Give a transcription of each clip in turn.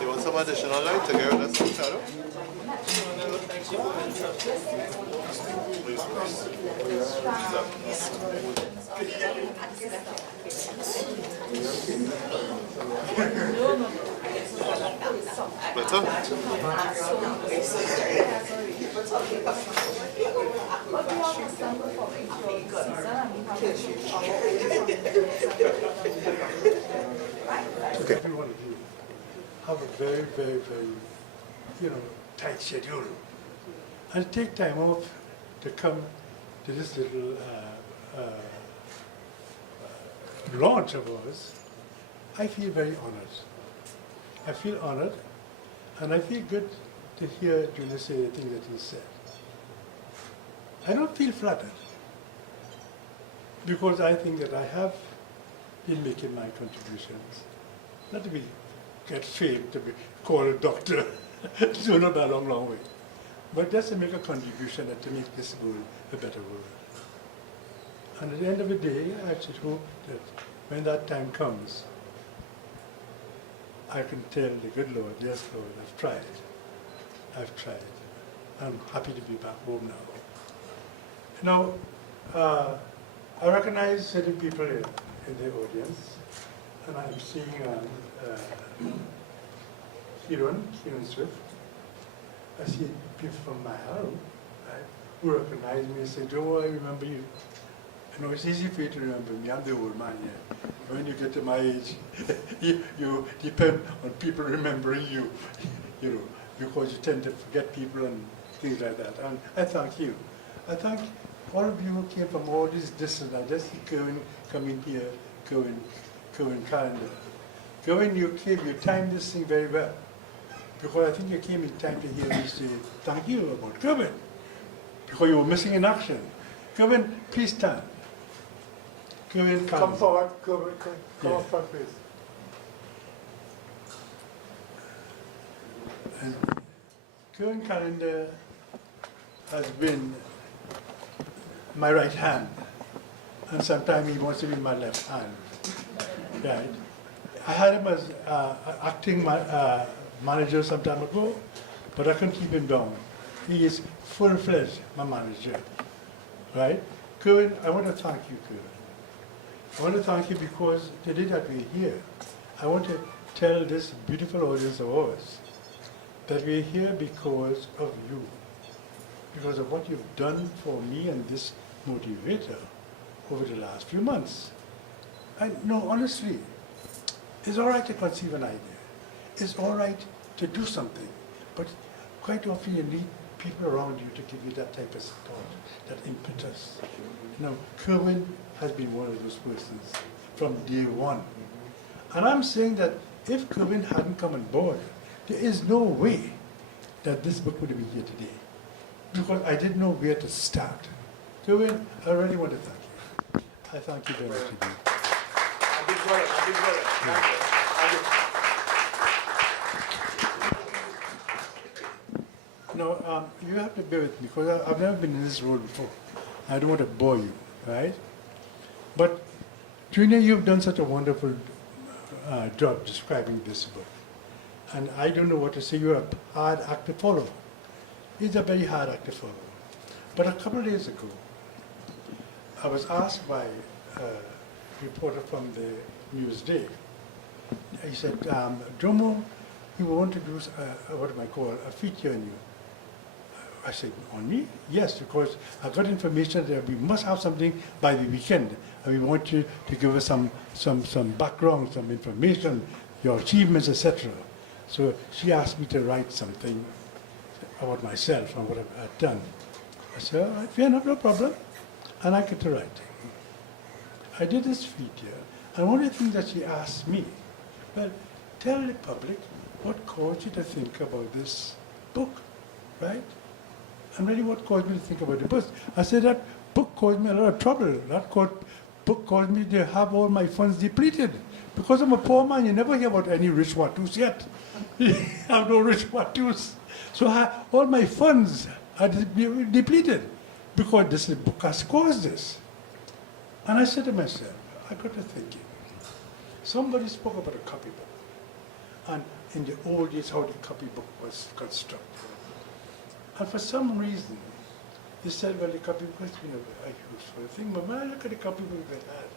You want some additional light to get rid of some shadow? Better? Okay. Everyone of you have a very, very, very, tight schedule. And take time off to come to this little launch of ours. I feel very honored. I feel honored, and I feel good to hear Junior say the things that he said. I don't feel flattered, because I think that I have been making my contributions. Not to get fame, to be called a doctor, so not that long way. But just to make a contribution and to make this world a better world. And at the end of the day, I actually hope that when that time comes, I can tell the good Lord, yes Lord, I've tried. I've tried. I'm happy to be back home now. Now, I recognize certain people in the audience, and I'm seeing Kieran Swift. I see people from my home, right, who recognize me and say, Jomo, I remember you. It's easy for you to remember me. I'm the old man here. When you get to my age, you depend on people remembering you, because you tend to forget people and things like that. And I thank you. I thank all of you who came from all this distance. I just see Kerwin coming here, Kerwin calendar. Kerwin, you timed this thing very well. Because I think you came in time to hear me say thank you about Kerwin. Because you were missing in action. Kerwin, please stand. Kerwin, come forward. Kerwin, come up front, please. And Kerwin Calendar has been my right hand, and sometimes he wants to be my left hand. Right? I had him as acting manager some time ago, but I couldn't keep him down. He is full-fledged my manager. Right? Kerwin, I want to thank you, Kerwin. I want to thank you because today that we're here, I want to tell this beautiful audience of ours that we're here because of you, because of what you've done for me and this motivator over the last few months. No, honestly, it's all right to conceive an idea. It's all right to do something, but quite often you need people around you to give you that type of support, that impetus. Kerwin has been one of those persons from day one. And I'm saying that if Kerwin hadn't come on board, there is no way that this book would be here today, because I didn't know where to start. Kerwin, I really want to thank you. I thank you very much indeed. Now, you have to bear with me, because I've never been in this role before. I don't want to bore you, right? But, Junior, you've done such a wonderful job describing this book. And I don't know what to say. You're a hard act to follow. It's a very hard act to follow. But a couple of days ago, I was asked by a reporter from the Newsday. He said, Jomo, we want to do a feature on you. I said, on me? Yes, because I got information that we must have something by the weekend, and we want you to give us some background, some information, your achievements, etc. So she asked me to write something about myself and what I've done. I said, all right, fair enough, no problem. And I get to writing. I did this feature, and one of the things that she asked me, well, tell the public what caused you to think about this book, right? And really what caused me to think about the book, I said that book caused me a lot of trouble. Book caused me to have all my funds depleted. Because I'm a poor man, you never hear about any rich Wahtuse yet. I have no rich Wahtuse. So all my funds are depleted because this book has caused this. And I said to myself, I got to thinking, somebody spoke about a copybook. And in the old days, how the copybook was constructed. And for some reason, they said, well, the copybook has been a useful thing. But when I look at the copybook they had,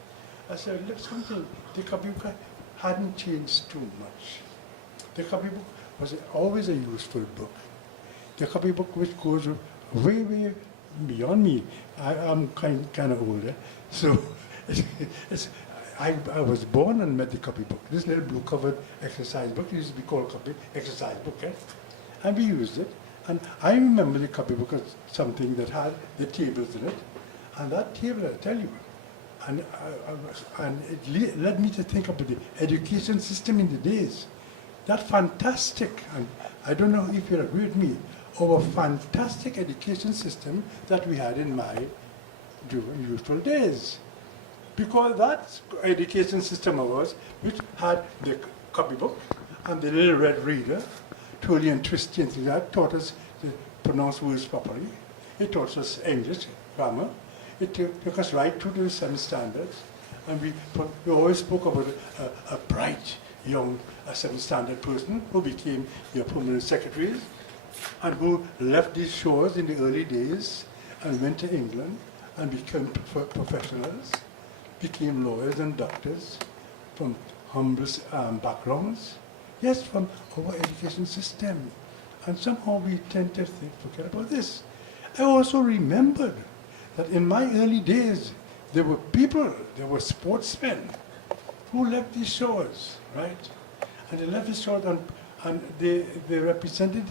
I said, look, something, the copybook hadn't changed too much. The copybook was always a useful book. The copybook which goes way, way beyond me. I'm kind of older, so I was born and met the copybook. This little blue-covered exercise book, it used to be called exercise book, eh? And we used it. And I remember the copybook as something that had the tables in it. And that table, I tell you, and it led me to think about the education system in the days. That fantastic, and I don't know if you'll agree with me, our fantastic education system that we had in my youthful days. Because that education system of ours, which had the copybook and the little red reader, twirly and twisty and things like that, taught us to pronounce words properly. It taught us English, grammar. It took us right through to the 7 standards. And we always spoke about a bright, young 7 standard person who became your permanent secretaries and who left these shores in the early days and went to England and became professionals, became lawyers and doctors from humble backgrounds. Yes, from our education system. And somehow we tend to forget about this. I also remembered that in my early days, there were people, there were sportsmen who left these shores, right? And they left the shores and they represented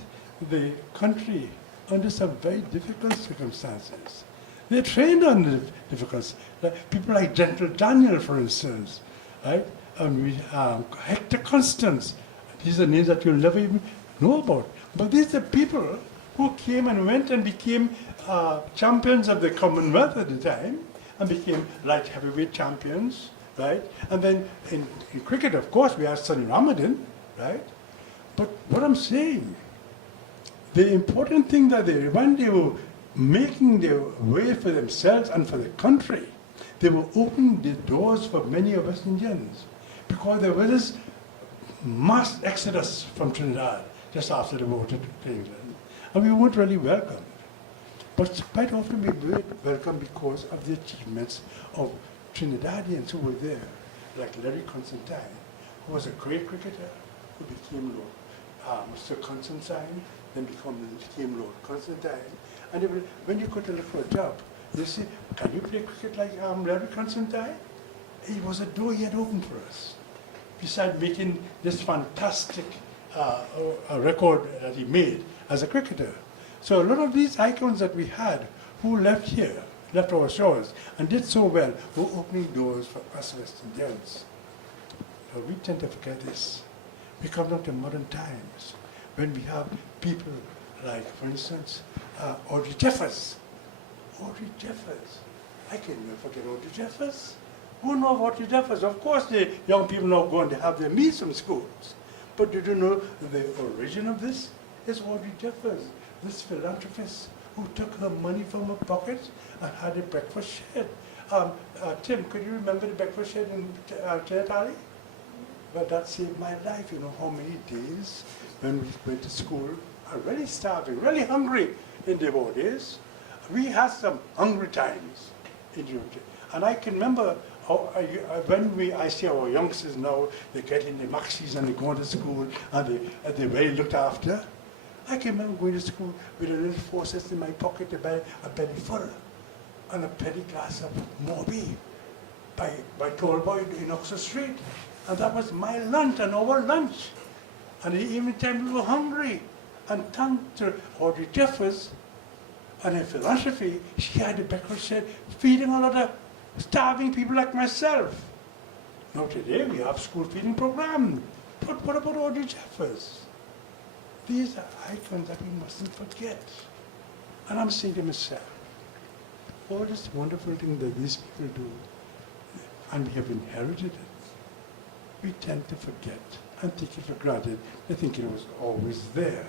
the country under some very difficult circumstances. They trained under difficulties. Like people like Gentle Daniel, for instance, right? And Hector Constance. These are names that you'll never even know about. But these are people who came and went and became champions of the Commonwealth at the time and became light heavyweight champions, right? And then in cricket, of course, we have Sonny Ramadan, right? But what I'm saying, the important thing that when they were making their way for themselves and for the country, they were opening the doors for many of us Indians. Because there was this mass exodus from Trinidad just after the war to England. And we weren't really welcomed. But quite often we were welcomed because of the achievements of Trinidadians who were there, like Larry Constantine, who was a great cricketer, who became Lord Mr. Constantine, then became Lord Constantine. And when you go to look for a job, they say, can you play cricket like Larry Constantine? It was a door he had opened for us. Besides making this fantastic record that he made as a cricketer. So a lot of these icons that we had who left here, left our shores, and did so well, were opening doors for us West Indians. So we tend to forget this. We come down to modern times when we have people like, for instance, Audrey Jeffers. Audrey Jeffers. I can never forget Audrey Jeffers. Who knows Audrey Jeffers? Of course, the young people now going to have their meals from schools. But did you know the origin of this is Audrey Jeffers, this philanthropist who took her money from her pocket and had a breakfast shed. Tim, could you remember the breakfast shed in Trinidad? Well, that saved my life. You know how many days when we went to school, really starving, really hungry in the old days. We had some hungry times in Europe. And I can remember when I see our youngsters now, they get in the maxis and they go to school and they're very looked after. I can remember going to school with a little 4 cents in my pocket to buy a penny full and a penny glass of Moby by Tall Boy in Oxford Street. And that was my lunch and our lunch. And the evening time we were hungry. And thanks to Audrey Jeffers and her philanthropy, she had a breakfast shed feeding a lot of starving people like myself. Now today we have school feeding program. But what about Audrey Jeffers? These are icons that we mustn't forget. And I'm saying to myself, all this wonderful thing that these people do, and we have inherited it, we tend to forget and take it for granted. They think it was always there.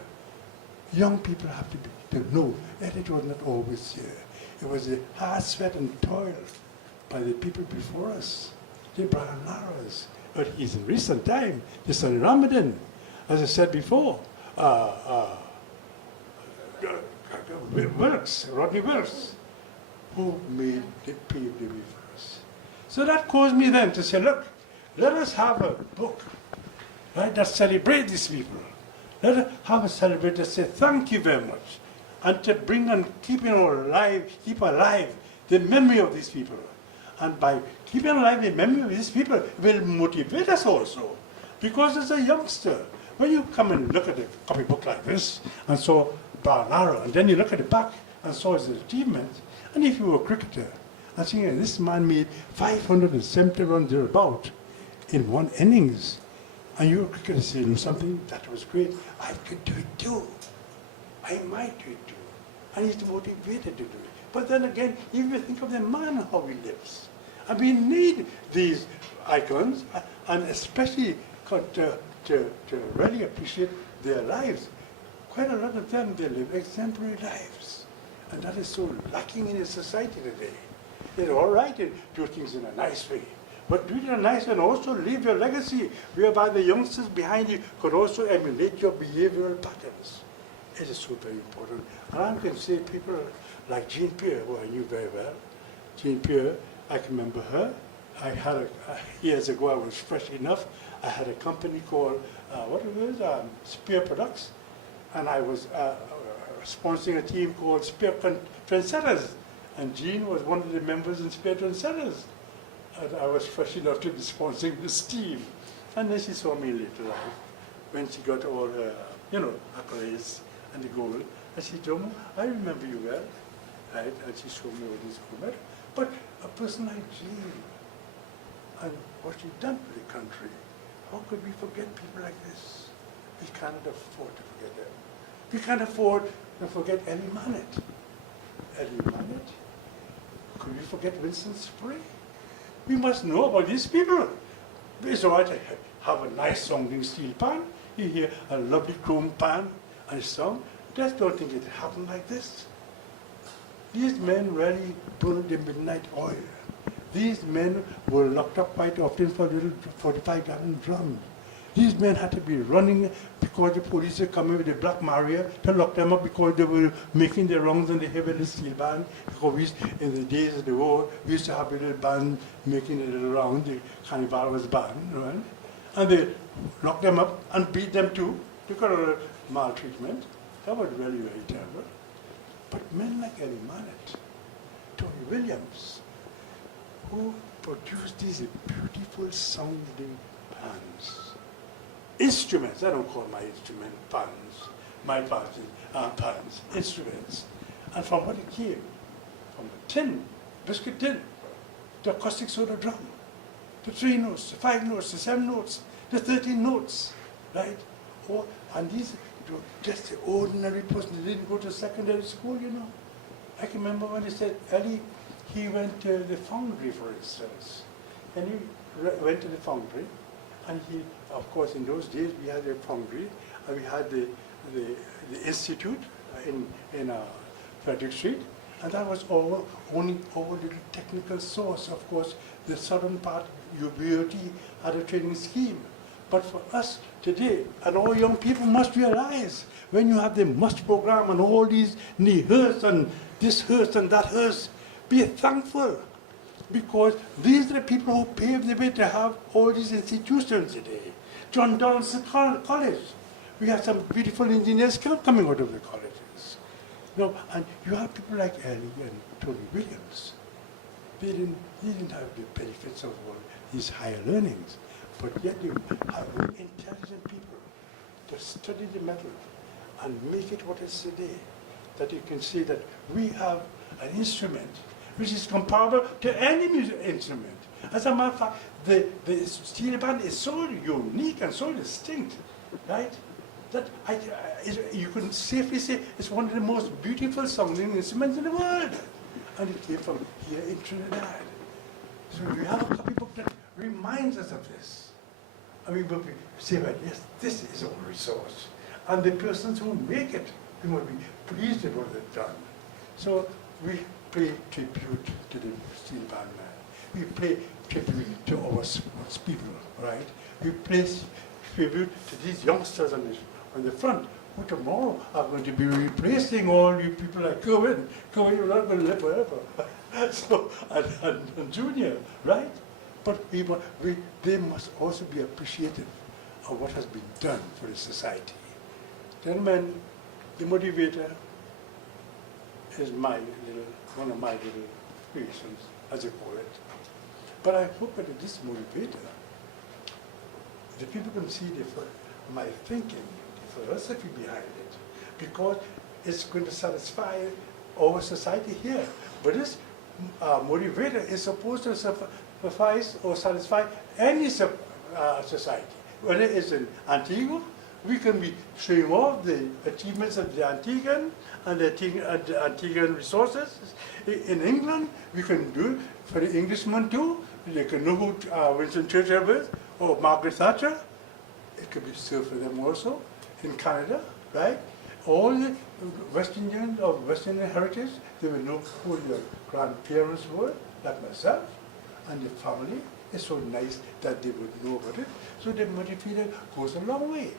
Young people have to know that it was not always here. It was the hard sweat and toil by the people before us, the Brahmanas. But it's in recent time, the son Ramadan, as I said before, Rodney Wilkes, who made the paved the way for us. So that caused me then to say, look, let us have a book, right, that celebrates these people. Let us have a celebration that says thank you very much, and to bring and keep alive the memory of these people. And by keeping alive the memory of these people, it will motivate us also. Because as a youngster, when you come and look at a copybook like this, and saw Barnaro, and then you look at the back and saw his achievements, and if you were a cricketer, and saying this man made 570 runs thereabout in one innings, and you were a cricketer saying something that was great, I could do it too. I might do it too. And he's motivated to do it. But then again, if you think of the man, how he lives. And we need these icons, and especially to really appreciate their lives. Quite a lot of them, they live exemplary lives. And that is so lacking in a society today. It's all right to do things in a nice way, but do it in a nice way and also leave your legacy, whereby the youngsters behind you could also emulate your behavioral patterns. It is so very important. And I can say people like Jean Pierre, who I knew very well. Jean Pierre, I can remember her. I had years ago, I was fresh enough. I had a company called, Spear Products. And I was sponsoring a team called Spear Trendsetters. And Jean was one of the members in Spear Trendsetters. And I was fresh enough to be sponsoring this team. And then she saw me later on, when she got all her, accolades and the gold. And she told me, I remember you well, right? And she showed me all these gold medals. But a person like Jean, and what she's done for the country, how could we forget people like this? We can't afford to forget them. We can't afford to forget Ellie Mannett. Ellie Mannett? Could we forget Winston Spray? We must know about these people. It's all right to have a nice sounding steel pan. You hear a lovely chrome pan and a song. Just don't think it happened like this. These men really burned the midnight oil. These men were locked up quite often for little 45-gallon drums. These men had to be running because the police were coming with the Black Maria to lock them up because they were making the wrongs and they have a little steel band. Because in the days of the war, we used to have a little band making a little round, the Carnival was band, right? And they locked them up and beat them too. They got a maltreatment. That was really, very terrible. But men like Ellie Mannett, Tony Williams, who produced these beautiful sounding pans. Instruments, I don't call my instrument pans. My pans are pans, instruments. And from what it came, from a tin, biscuit tin, the acoustic soda drum, the 3 notes, the 5 notes, the 7 notes, the 13 notes, right? And these were just the ordinary person. They didn't go to secondary school, I can remember when he said, Ellie, he went to the foundry, for instance. And he went to the foundry, and he, of course, in those days, we had a foundry, and we had the institute in Frederick Street, and that was only our little technical source. Of course, the southern part, UBOT, had a training scheme. But for us today, and all young people must realize, when you have the MUST program and all these hearse and this hearse and that hearse, be thankful. Because these are the people who paved the way to have all these institutions today. John Donaldson College. We have some beautiful engineers coming out of the colleges. And you have people like Ellie and Tony Williams. They didn't have the benefits of all these higher learnings. But yet they have very intelligent people to study the metal and make it what it is today. That you can see that we have an instrument which is comparable to any music instrument. As a matter of fact, the steel band is so unique and so distinct, right? that you can safely say it's one of the most beautiful sounding instruments in the world. And it came from here in Trinidad. So we have a copybook that reminds us of this. And we will say, well, yes, this is our resource. And the persons who make it, we will be pleased with what they've done. So we pay tribute to the steel band man. We pay tribute to our sports people, right? We pay tribute to these youngsters on the front, who tomorrow are going to be replacing all you people like Kerwin. Kerwin, you're not going to live forever. So, and Junior, right? But they must also be appreciative of what has been done for the society. Gentlemen, the motivator is one of my little creations as a poet. But I hope that this motivator, the people can see my thinking, the philosophy behind it, because it's going to satisfy our society here. But this motivator is supposed to suffice or satisfy any society. Whether it's in Antigua, we can be showing off the achievements of the Antiguan and the Antiguan resources. In England, we can do it for the Englishmen too. They can know who Winston Churchill is, or Margaret Thatcher. It could be served for them also. In Canada, right? All the West Indians of West Indian heritage, they will know who their grandparents were, like myself, and the family is so nice that they would know about it. So the motivator goes a long way.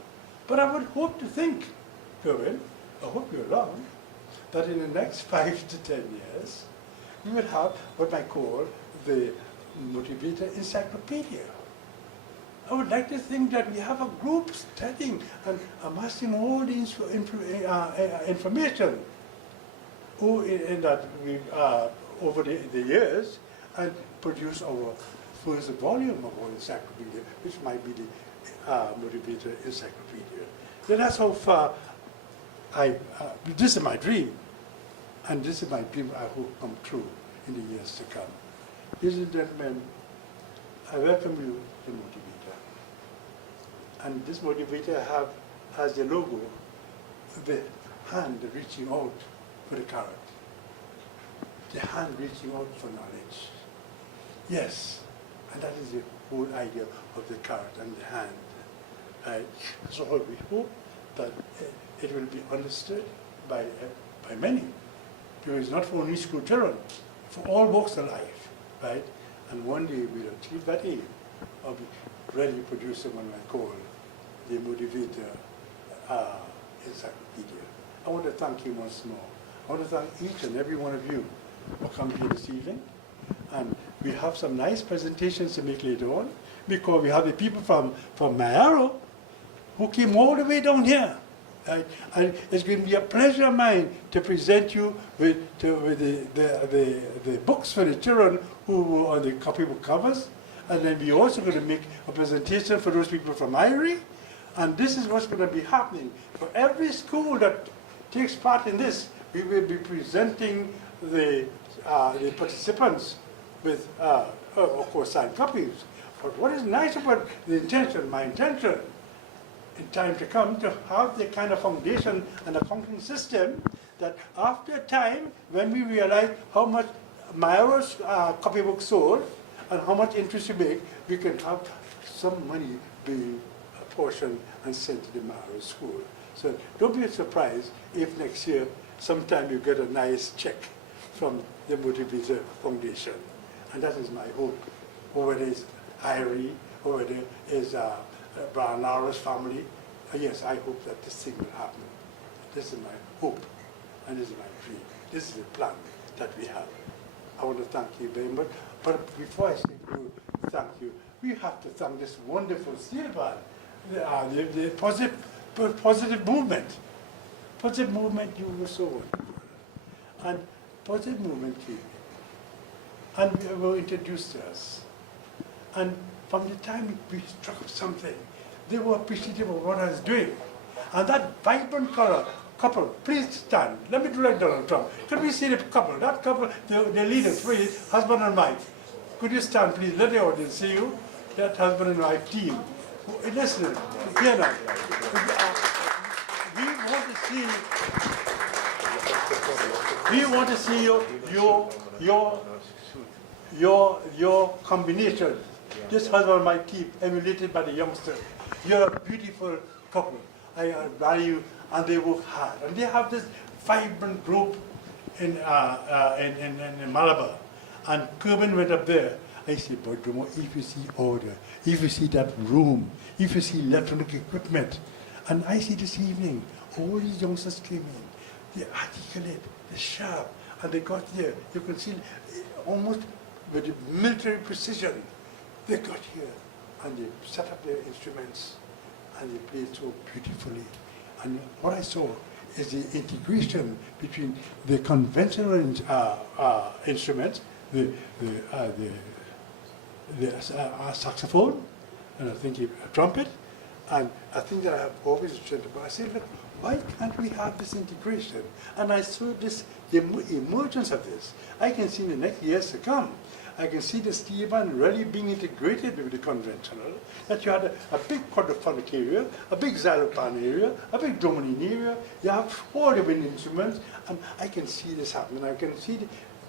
But I would hope to think, Kerwin, I hope you're along, that in the next 5 to 10 years, we will have what I call the motivator encyclopedia. I would like to think that we have a group studying and amassing all the information over the years, and produce our first volume of our encyclopedia, which might be the motivator encyclopedia. Then that's how far this is my dream, and this is my dream I hope come true in the years to come. Ladies and gentlemen, I welcome you to Motivator. And this motivator has the logo, the hand reaching out for the carrot, the hand reaching out for knowledge. Yes, and that is the whole idea of the carrot and the hand. So we hope that it will be understood by many. Because it's not for only school children, for all walks of life, right? And one day we'll achieve that aim of ready producing what I call the motivator encyclopedia. I want to thank you once more. I want to thank each and every one of you for coming here this evening. And we have some nice presentations to make later on, because we have the people from Mayaro who came all the way down here. And it's going to be a pleasure of mine to present you with the books for the children who were on the copybook covers. And then we're also going to make a presentation for those people from Irie. And this is what's going to be happening. For every school that takes part in this, we will be presenting the participants with, of course, signed copies. But what is nice about the intention, my intention, in time to come, to have the kind of foundation and accounting system that after a time, when we realize how much Mayaro's copybook sold and how much interest we make, we can have some money being apportioned and sent to the Mayaro school. So don't be surprised if next year, sometime you get a nice check from the Motivator Foundation. And that is my hope. Or whether it's Irie, or whether it's Barnara's family. Yes, I hope that this thing will happen. This is my hope, and this is my dream. This is the plan that we have. I want to thank you very much. But before I say thank you, we have to thank this wonderful steel band, the positive movement. Positive movement, you were so wonderful. And positive movement came, and we were introduced to us. And from the time we struck up something, they were appreciative of what I was doing. And that vibrant couple, please stand. Let me do like Donald Trump. Could we see the couple? That couple, the leaders, please, husband and wife. Could you stand, please? Let the audience see you. That husband and wife team. Listen, here now. want to see your combination. This husband might keep emulated by the youngsters. You're a beautiful couple. I value, and they work hard. And they have this vibrant group in Malabar. And Kerwin went up there. I said, but Jomo, if you see order, if you see that room, if you see electronic equipment, and I see this evening, all these youngsters came in. They're articulate, they're sharp, and they got here. You can see almost with military precision, they got here, and they set up their instruments, and they played so beautifully. And what I saw is the integration between the conventional instruments, the saxophone, and I think a trumpet, and I think that I have always said, I said, look, why can't we have this integration? And I saw this emergence of this. I can see in the next years to come, I can see the steel band really being integrated with the conventional, that you had a big quadraphonic area, a big xylophone area, a big dominant area, you have all the wind instruments, and I can see this happening. I can see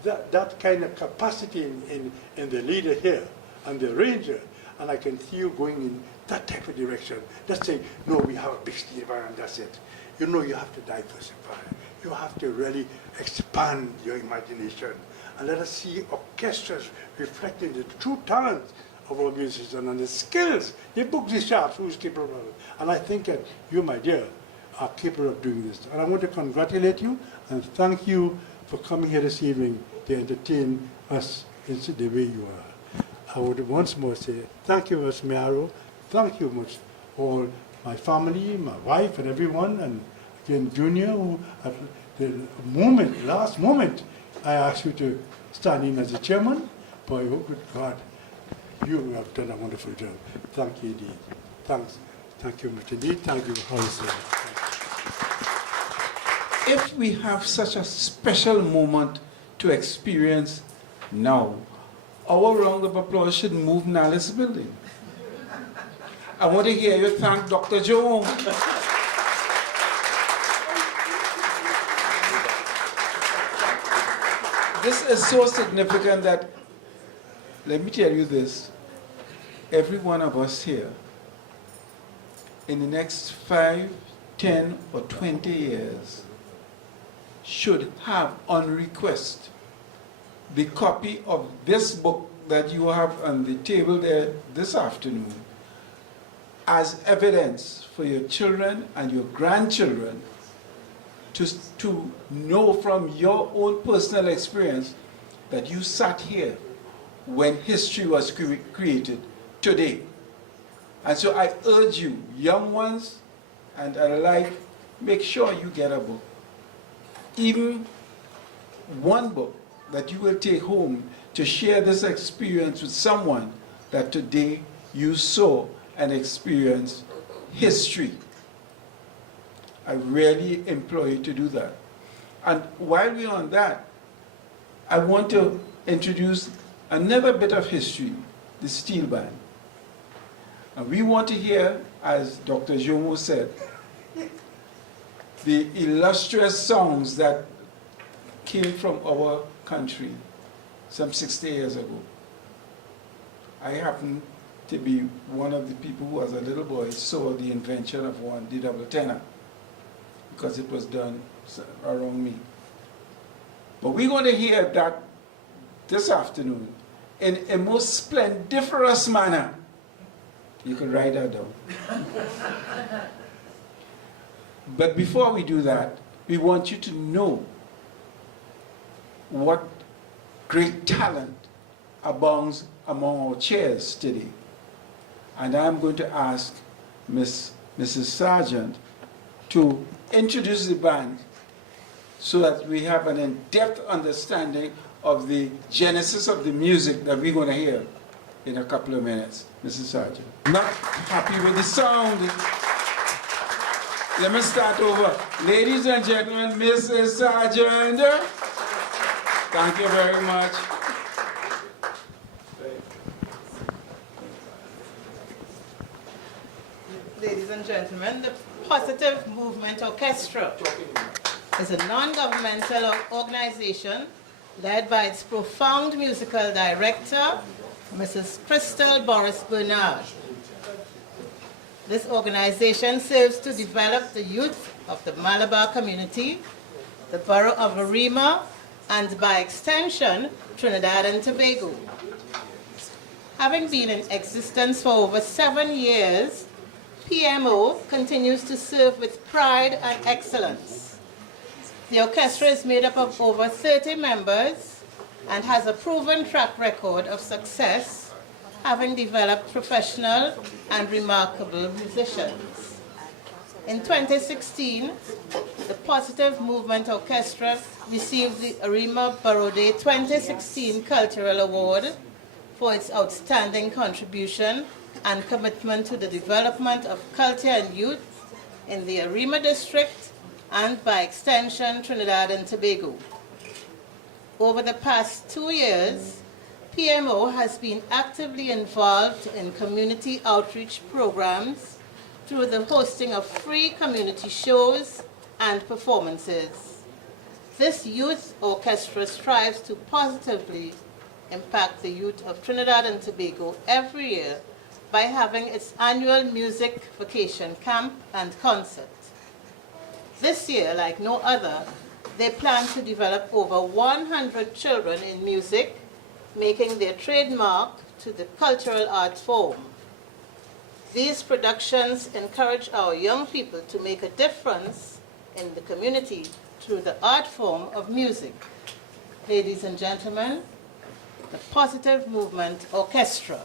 that kind of capacity in the leader here, and the arranger, and I can see you going in that type of direction. Just say, no, we have a big steel band and that's it. You know, you have to diversify. You have to really expand your imagination. And let us see orchestras reflecting the true talent of our musicians and the skills. They book these sharps, who is capable of it. And I think that you, my dear, are capable of doing this. And I want to congratulate you and thank you for coming here this evening to entertain us in the way you are. I would once more say thank you, Ms. Miaro. Thank you much, all my family, my wife, and everyone, and again, Junior, who at the last moment, I asked you to stand in as the chairman. Boy, oh good God, you have done a wonderful job. Thank you indeed. Thanks. Thank you much indeed. Thank you, Hollis. If we have such a special moment to experience now, our round of applause should move Nallis building. I want to hear you thank Dr. Jomo. This is so significant that, let me tell you this, every one of us here, in the next 5, 10, or 20 years, should have on request the copy of this book that you have on the table there this afternoon as evidence for your children and your grandchildren to know from your own personal experience that you sat here when history was created today. And so I urge you, young ones and alike, make sure you get a book. Even one book that you will take home to share this experience with someone that today you saw and experienced history. I really implore you to do that. And while we're on that, I want to introduce another bit of history, the steel band. And we want to hear, as Dr. Jomo said, the illustrious songs that came from our country some 60 years ago. I happen to be one of the people who, as a little boy, saw the invention of the double tenor, because it was done around me. But we're going to hear that this afternoon in a most splendiferous manner. You can write that down. But before we do that, we want you to know what great talent abounds among our chairs today. And I'm going to ask Mrs. Sargent to introduce the band so that we have an in-depth understanding of the genesis of the music that we're going to hear in a couple of minutes. Mrs. Sargent. Not happy with the sound. Let me start over. Ladies and gentlemen, Mrs. Sargent. Thank you very much. ladies and gentlemen, the Positive Movement Orchestra is a non-governmental organization led by its profound musical director, Mrs. Crystal Boris Bernard. This organization serves to develop the youth of the Malabar community, the borough of Arima, and by extension, Trinidad and Tobago. Having been in existence for over 7 years, PMO continues to serve with pride and excellence. The orchestra is made up of over 30 members and has a proven track record of success, having developed professional and remarkable musicians. In 2016, the Positive Movement Orchestra received the Arima Borough Day 2016 Cultural Award for its outstanding contribution and commitment to the development of culture and youth in the Arima district and by extension Trinidad and Tobago. Over the past 2 years, PMO has been actively involved in community outreach programs through the hosting of free community shows and performances. This youth orchestra strives to positively impact the youth of Trinidad and Tobago every year by having its annual music vacation camp and concert. This year, like no other, they plan to develop over 100 children in music, making their trademark to the cultural art form. These productions encourage our young people to make a difference in the community through the art form of music. Ladies and gentlemen, the Positive Movement Orchestra.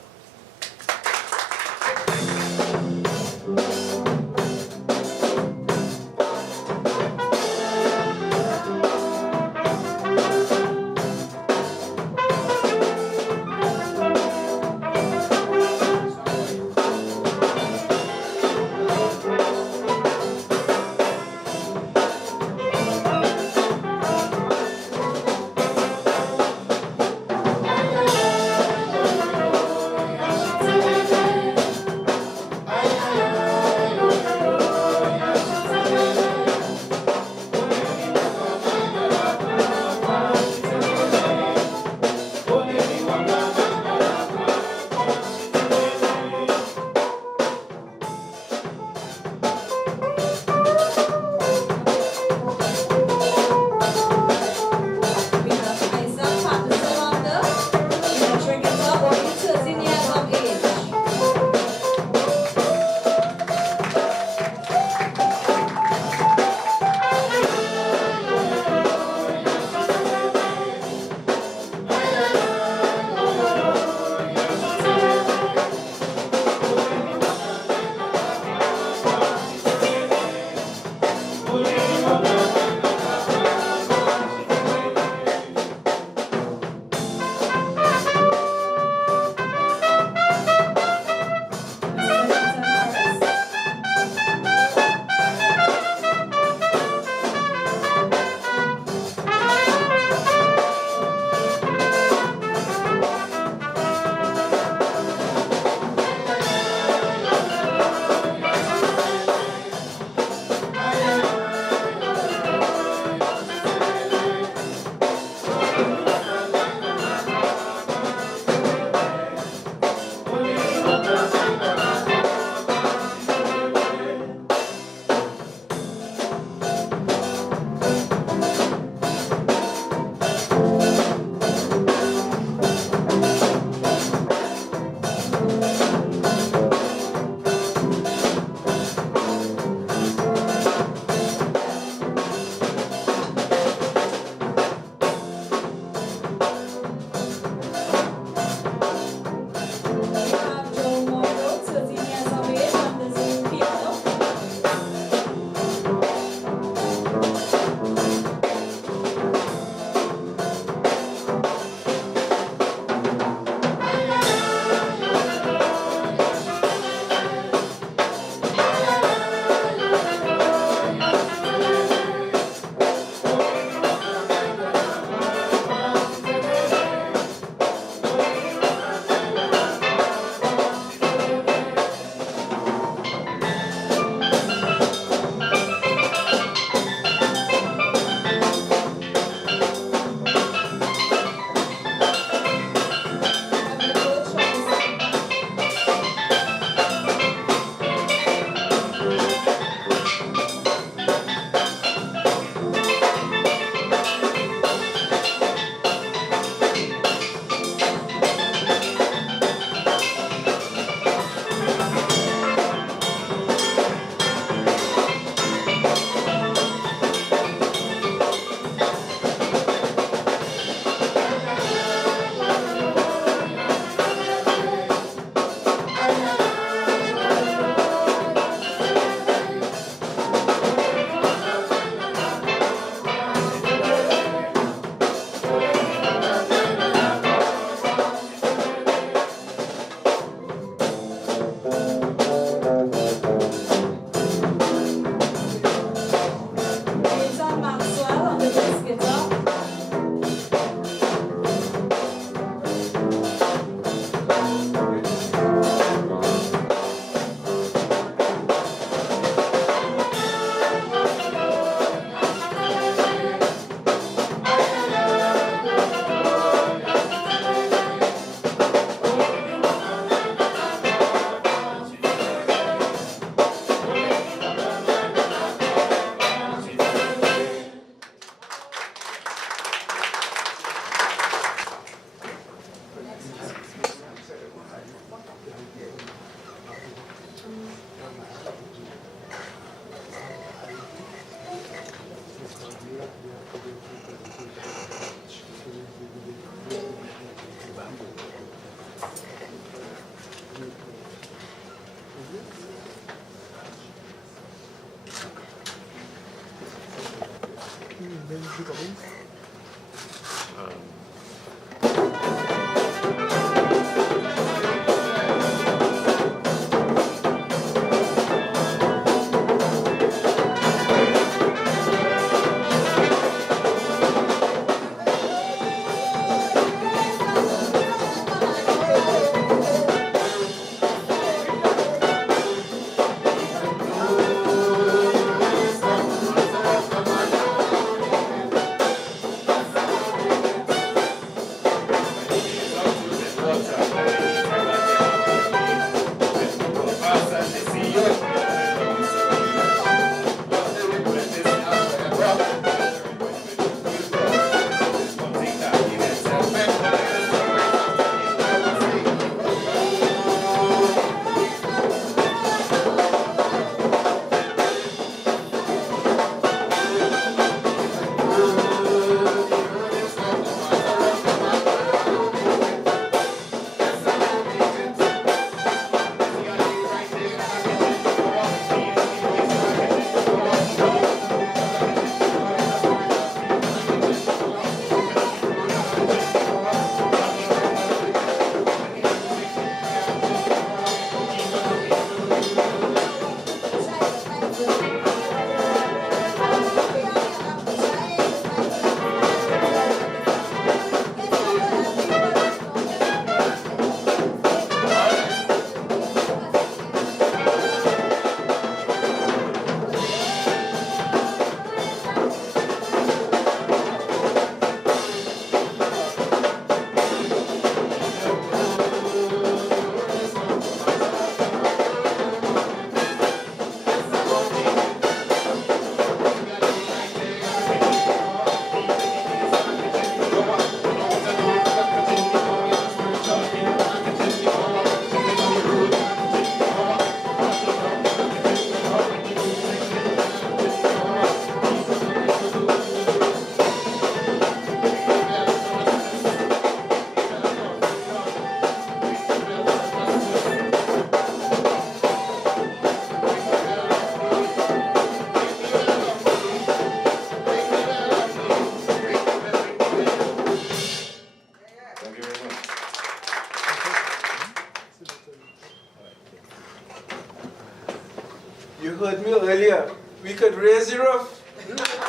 You heard me earlier. We could raise the roof. We could do better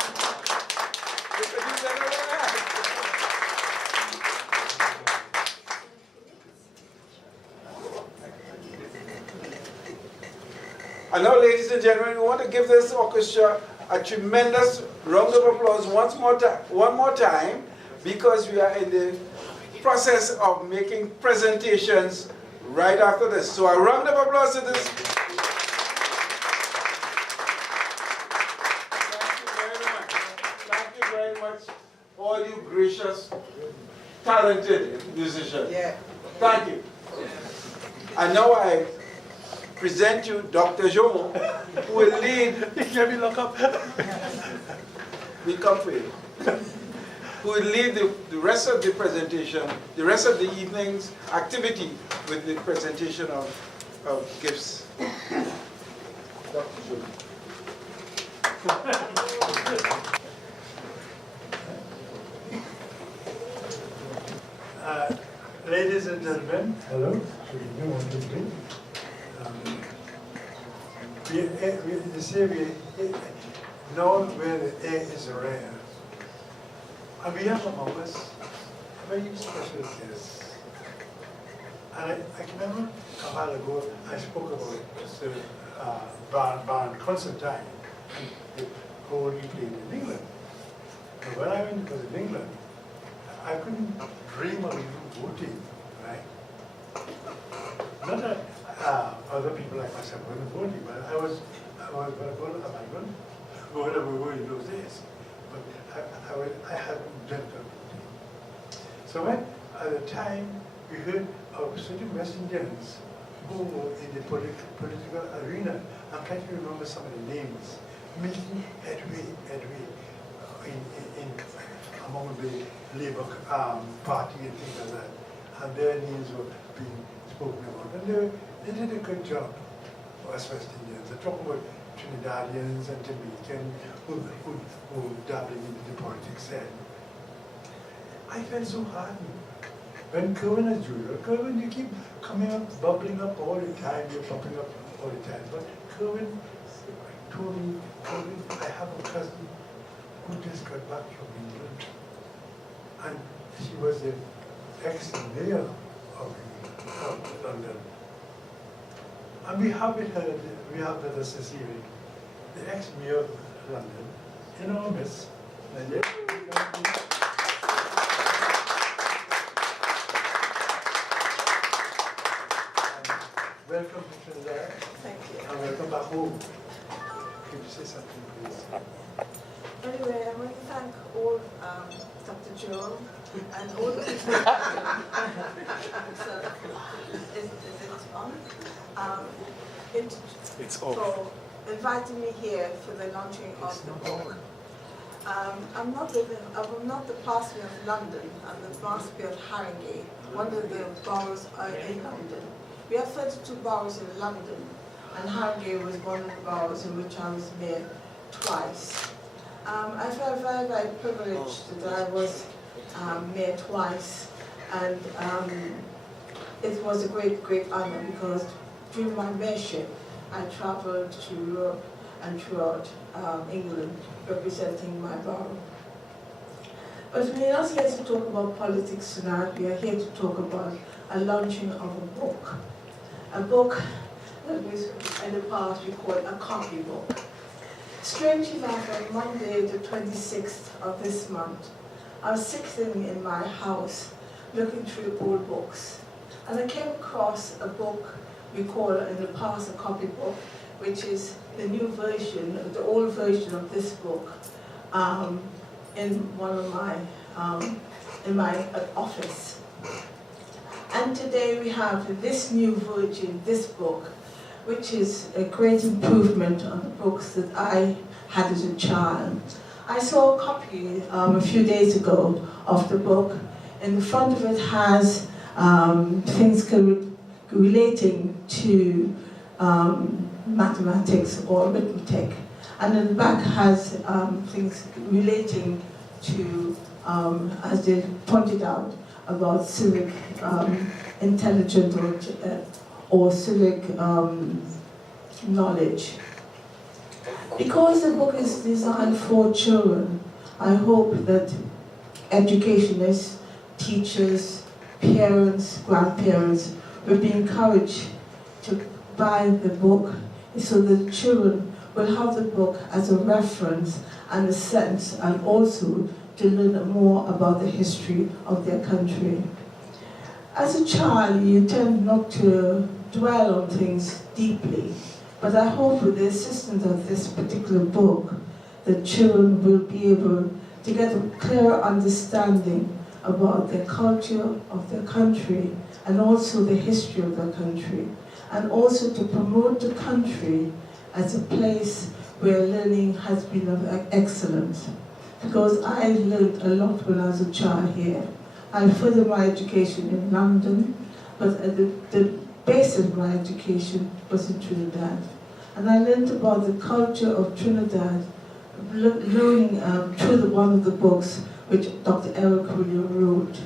than that. And now, ladies and gentlemen, we want to give this orchestra a tremendous round of applause one more time, because we are in the process of making presentations right after this. So a round of applause to this. Thank you very much, all you gracious, talented musicians. Yeah. Thank you. And now I present you Dr. Jomo, who will lead. Let me look up. We come for you. Who will lead the rest of the presentation, the rest of the evening's activity with the presentation of gifts. Dr. Jomo. Ladies and gentlemen, hello. You see, we know where the air is rare. And we have among us very special guests. And I can remember a while ago, I spoke about Mr. Barn Constantine, who he played in England. And when I went to England, I couldn't dream of even voting, right? Not that other people like myself weren't voting, but I was going to vote in those days. But I hadn't dreamt of voting. So when, at the time, we heard of certain West Indians who were in the political arena. I'm trying to remember some of the names, making headway among the Labour Party and things like that. And their names were being spoken about. And they did a good job for us West Indians. I talk about Trinidadians and Jamaicans who dabbling into the politics then. I felt so hardened. When Kerwin is junior, Kerwin, you keep coming up, bubbling up all the time, you're popping up all the time. But Kerwin told me, Kerwin, I have a cousin who just got back from England. And she was the ex-mayor of London. And we have with us this evening the ex-mayor of London in our midst. Welcome to Trinidad. Thank you. And welcome back home. Could you say something, please? Anyway, I want to thank all Dr. Joe and all the people. Is it on? It's off. For inviting me here for the launching of the book. I'm not the parsonage of London. I'm the parsonage of Haringey, one of the boroughs in London. We have 32 boroughs in London, and Haringey was one of the boroughs in which I was mayor twice. I felt very, very privileged that I was mayor twice, and it was a great, great honor because during my mayorship, I traveled to Europe and throughout England representing my borough. But we're not here to talk about politics tonight. We are here to talk about a launching of a book. A book that was in the past we called a copybook. Strangely enough, on Monday, the 26th of this month, I was sitting in my house looking through old books, and I came across a book we call in the past a copybook, which is the new version, the old version of this book, in one of my in my office. And today we have this new version, this book, which is a great improvement on the books that I had as a child. I saw a copy a few days ago of the book. In the front of it has things relating to mathematics or arithmetic. And in the back has things relating to, as they pointed out, about civic intelligence or civic knowledge. Because the book is designed for children, I hope that educationists, teachers, parents, grandparents will be encouraged to buy the book so that children will have the book as a reference and a sense, and also to learn more about the history of their country. As a child, you tend not to dwell on things deeply, but I hope with the assistance of this particular book, that children will be able to get a clearer understanding about the culture of their country and also the history of their country, and also to promote the country as a place where learning has been of excellence. Because I learned a lot when I was a child here. I furthered my education in London, but the base of my education was in Trinidad. And I learned about the culture of Trinidad, learning through one of the books which Dr. Eric William wrote.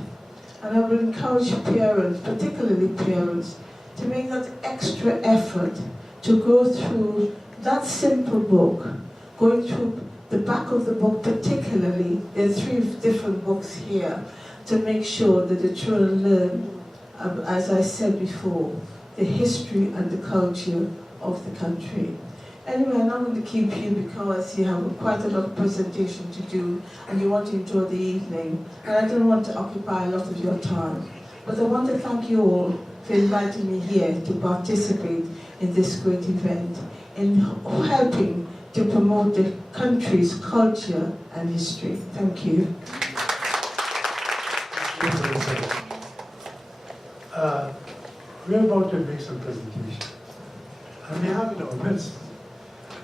And I would encourage parents, particularly parents, to make that extra effort to go through that simple book, going through the back of the book particularly. There are 3 different books here to make sure that the children learn, as I said before, the history and the culture of the country. Anyway, I'm not going to keep you because you have quite a lot of presentation to do and you want to enjoy the evening, and I don't want to occupy a lot of your time. But I want to thank you all for inviting me here to participate in this great event, in helping to promote the country's culture and history. Thank you. We're about to make some presentation. And we have in our midst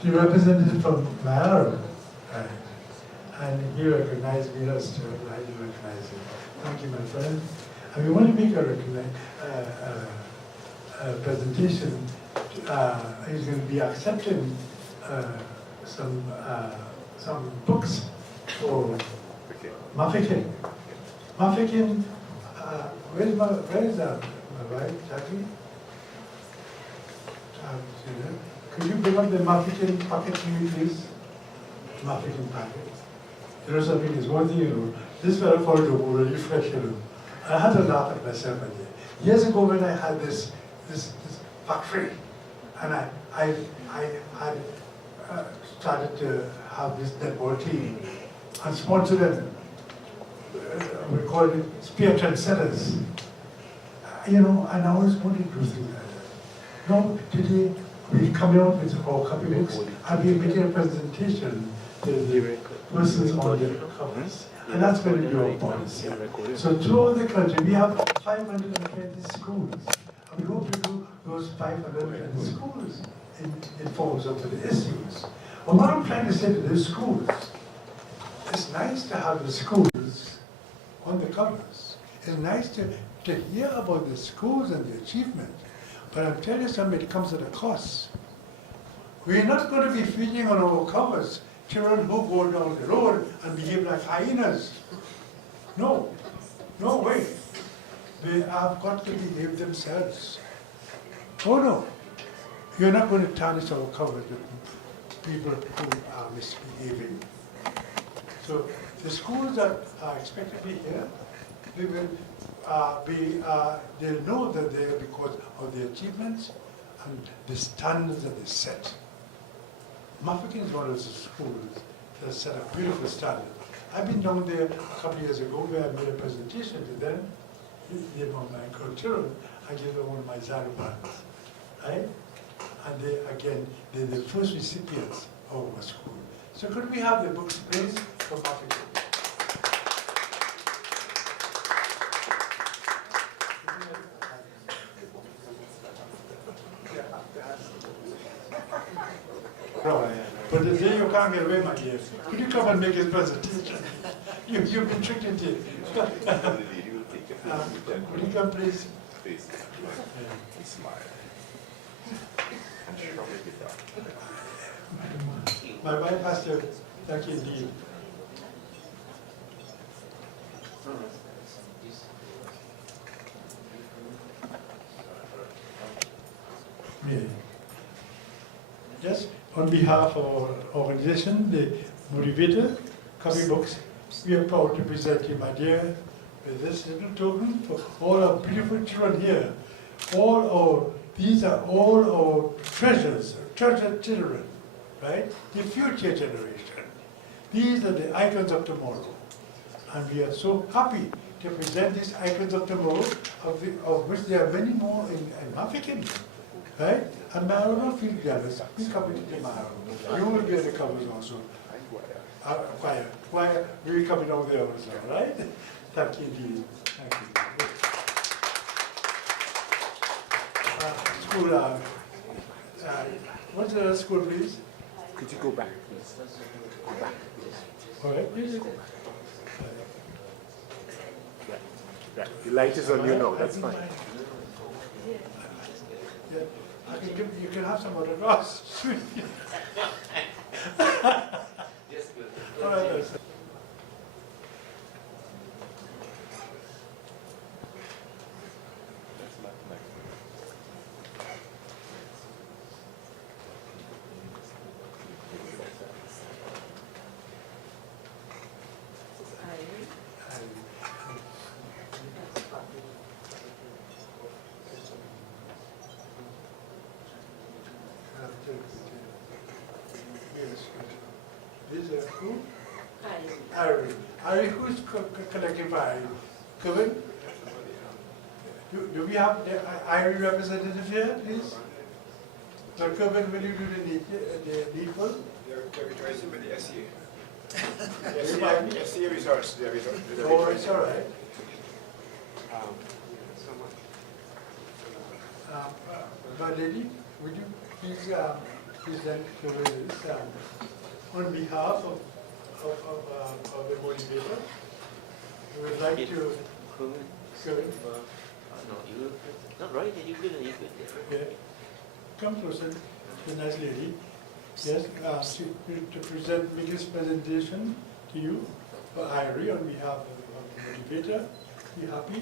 the representative from Mayara. And he recognized me as Stuart, and I didn't recognize him. Thank you, my friend. And we want to make a presentation. He's going to be accepting some books for Mafikin. Mafikin, where is that? My wife, Jackie? Could you bring up the Mafikin packet to me, please? Mafikin packet. You know something, is one thing, you know, this fellow called Jomo, really fresh, you know. I had to laugh at myself one day. Years ago when I had this factory, and I had started to have this netball team and sponsor them. We call it spear trendsetters. You know, and I always wanted to do things like that. Now, today, we come out with our copy books and we're making a presentation to the persons on the covers. And that's going to be our policy. So throughout the country, we have 520 schools. And we hope to do those 520 schools in forms of the issues. But what I'm trying to say to the schools, it's nice to have the schools on the covers. It's nice to hear about the schools and the achievement. But I'm telling you something, it comes at a cost. We're not going to be feeding on our covers children who go down the road and behave like hyenas. No, no way. They have got to behave themselves. Oh no, you're not going to tarnish our covers with people who are misbehaving. So the schools that are expected to be here, they will they'll know that they're here because of the achievements and the standards that they set. Mafikin is one of the schools that set a beautiful standard. I've been down there a couple of years ago where I made a presentation to them, you know, my children. I gave them one of my Zarubands, right? And they, again, they're the first recipients of our school. So could we have the books, please, for Mafikin? But the day you can't get away, my dear, could you come and make his presentation? You've been tricked into it. Could you come, please? My wife has to thank you indeed. Yeah. Yes? On behalf of our organization, the Motivator Copybooks, we are proud to present you, my dear, with this little token for all our beautiful children here. These are all our treasures, treasured children, right? The future generation. These are the icons of tomorrow. And we are so happy to present these icons of tomorrow, of which there are many more in African, right? And I will not feel jealous. We come in tomorrow. You will be on the covers also. Choir, we will come in over there also, right? Thank you indeed. Thank you. School, what's the school, please? Could you go back, please? Go back, please. All right, please. Right. The light is on you now, that's fine. Yeah, you can have some autographs. All right, that's These are who? Ari, who's collecting for Ari? Kevin? Do we have the Ari representative here, please? So Kevin, will you do the needful? They're rejoicing with the SCA. You SCA resource. Oh, it's all right. My lady, would you please present Kevin this on behalf of the motivator? We would like to. Kevin. No, you not right. You good. Yeah. Come closer, the nice lady. Yes, to present biggest presentation to you for Irie on behalf of the motivator. Be happy.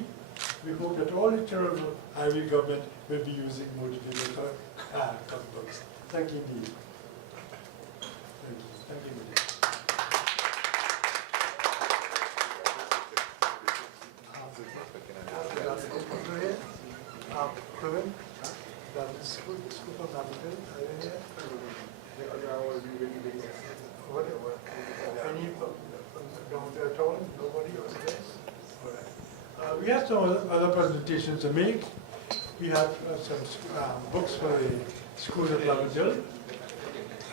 We hope that all the children of Irie government will be using motivator copybooks. Thank you indeed. Thank you. Thank you. Kevin, school from African, whatever. Any from down there at all? Nobody was there? All right. We have some other presentations to make. We have some books for the schools at Lavendale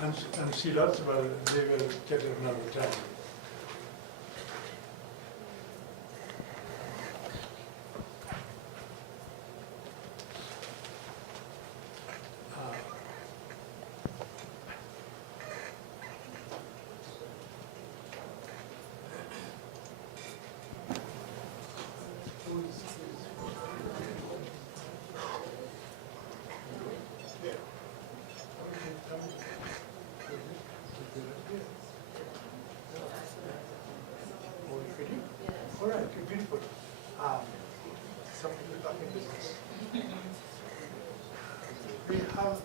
and Silas, but they will get it another time. All right, beautiful. Something to talk in business. We have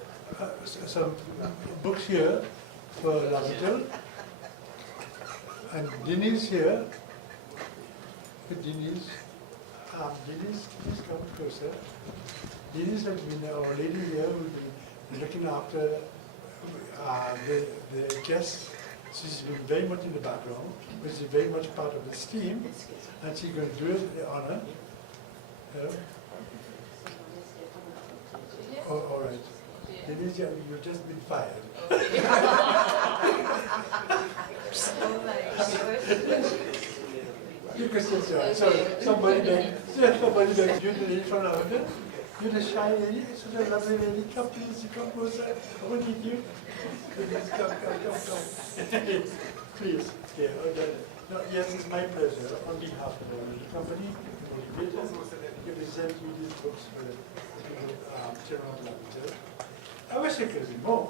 some books here for Lavendale. And Denise here. Denise, please come closer. Denise has been our lady here who's been looking after the guests. She's been very much in the background, but she's very much part of this team, and she's going to do it the honor. Oh, all right. Denise, you've just been fired. You can still say, so somebody begged you the lady from Lavendale. You're the shy lady, so the lovely lady, come please, come closer. I will need you. Please, come. Please, yeah, no, yes, it's my pleasure on behalf of the company, Motivators, to present you these books for the children of Lavendale. I wish I could be more.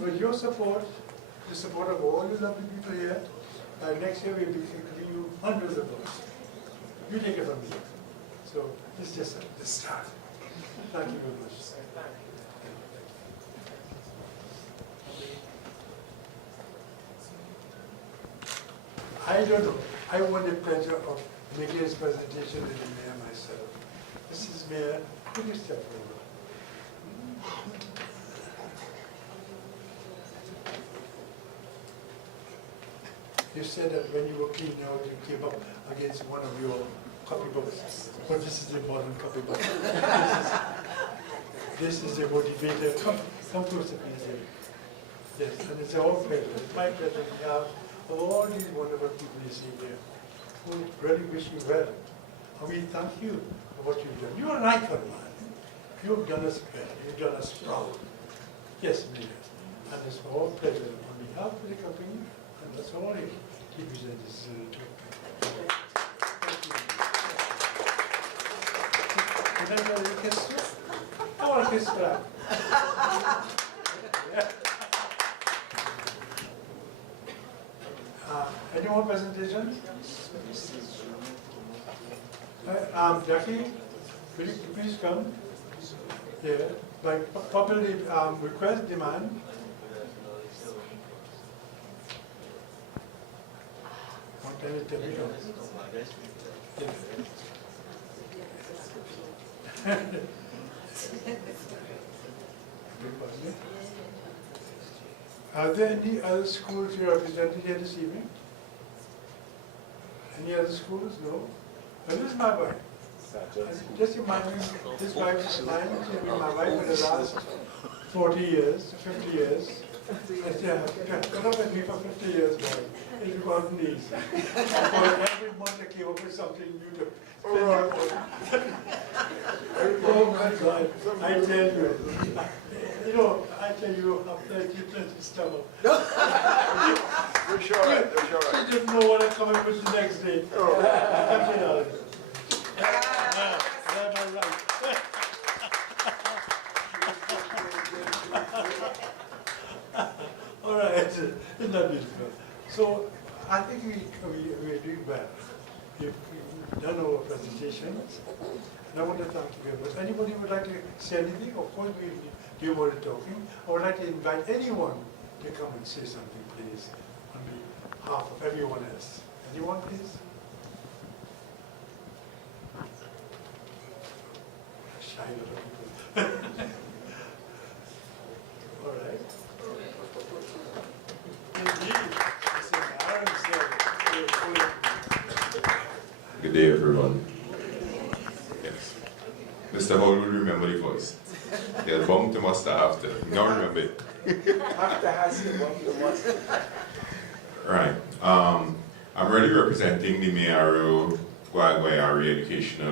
With your support, the support of all you lovely people here, next year we'll be giving you hundreds of books. You take it from me. So it's just the start. Thank you very much. I don't know. I want the pleasure of making this presentation to the mayor myself. Mrs. Mayor, could you step forward? You said that when you were cleaning out, you came up against one of your copybooks. But this is the modern copybook. This is a motivator. Come closer, please. Yes, and it's our pleasure. It's my pleasure to have all these wonderful people you see here who really wish you well. And we thank you for what you've done. You're an icon, man. You've done us well. You've done us proud. Yes, Mayor. And it's our pleasure on behalf of the company, and that's all I keep using this talk. Thank you. Can I get a kiss too? I want a kiss back. Any more presentations? Jackie, will you please come? Yeah, by popular request, demand. What can you tell me? Are there any other schools you represented here this evening? Any other schools? No? Well, this is my wife. Just remind me, this wife is mine. She's been my wife for the last 40 years, 50 years. I said, put up with me for 50 years, boy. It wasn't easy. Because every month I came up with something new to spend my money. Oh my God, I tell you. You know, I tell you, after I keep that stomach. You're sure right, you're sure right. You didn't know what I'm coming with the next day. Oh. All right, isn't that beautiful? So I think we're doing well. We've done our presentations, and I want to thank you very much. Anybody would like to say anything? Of course, we do more talking. I would like to invite anyone to come and say something, please, on behalf of everyone else. Anyone, please? Shy little people. All right. Good day, everyone. Yes. Mr. Hall will remember the voice. He'll bump to master after. Now remember it. After has to bump the master. Right. I'm really representing the Mayaro Guaguayari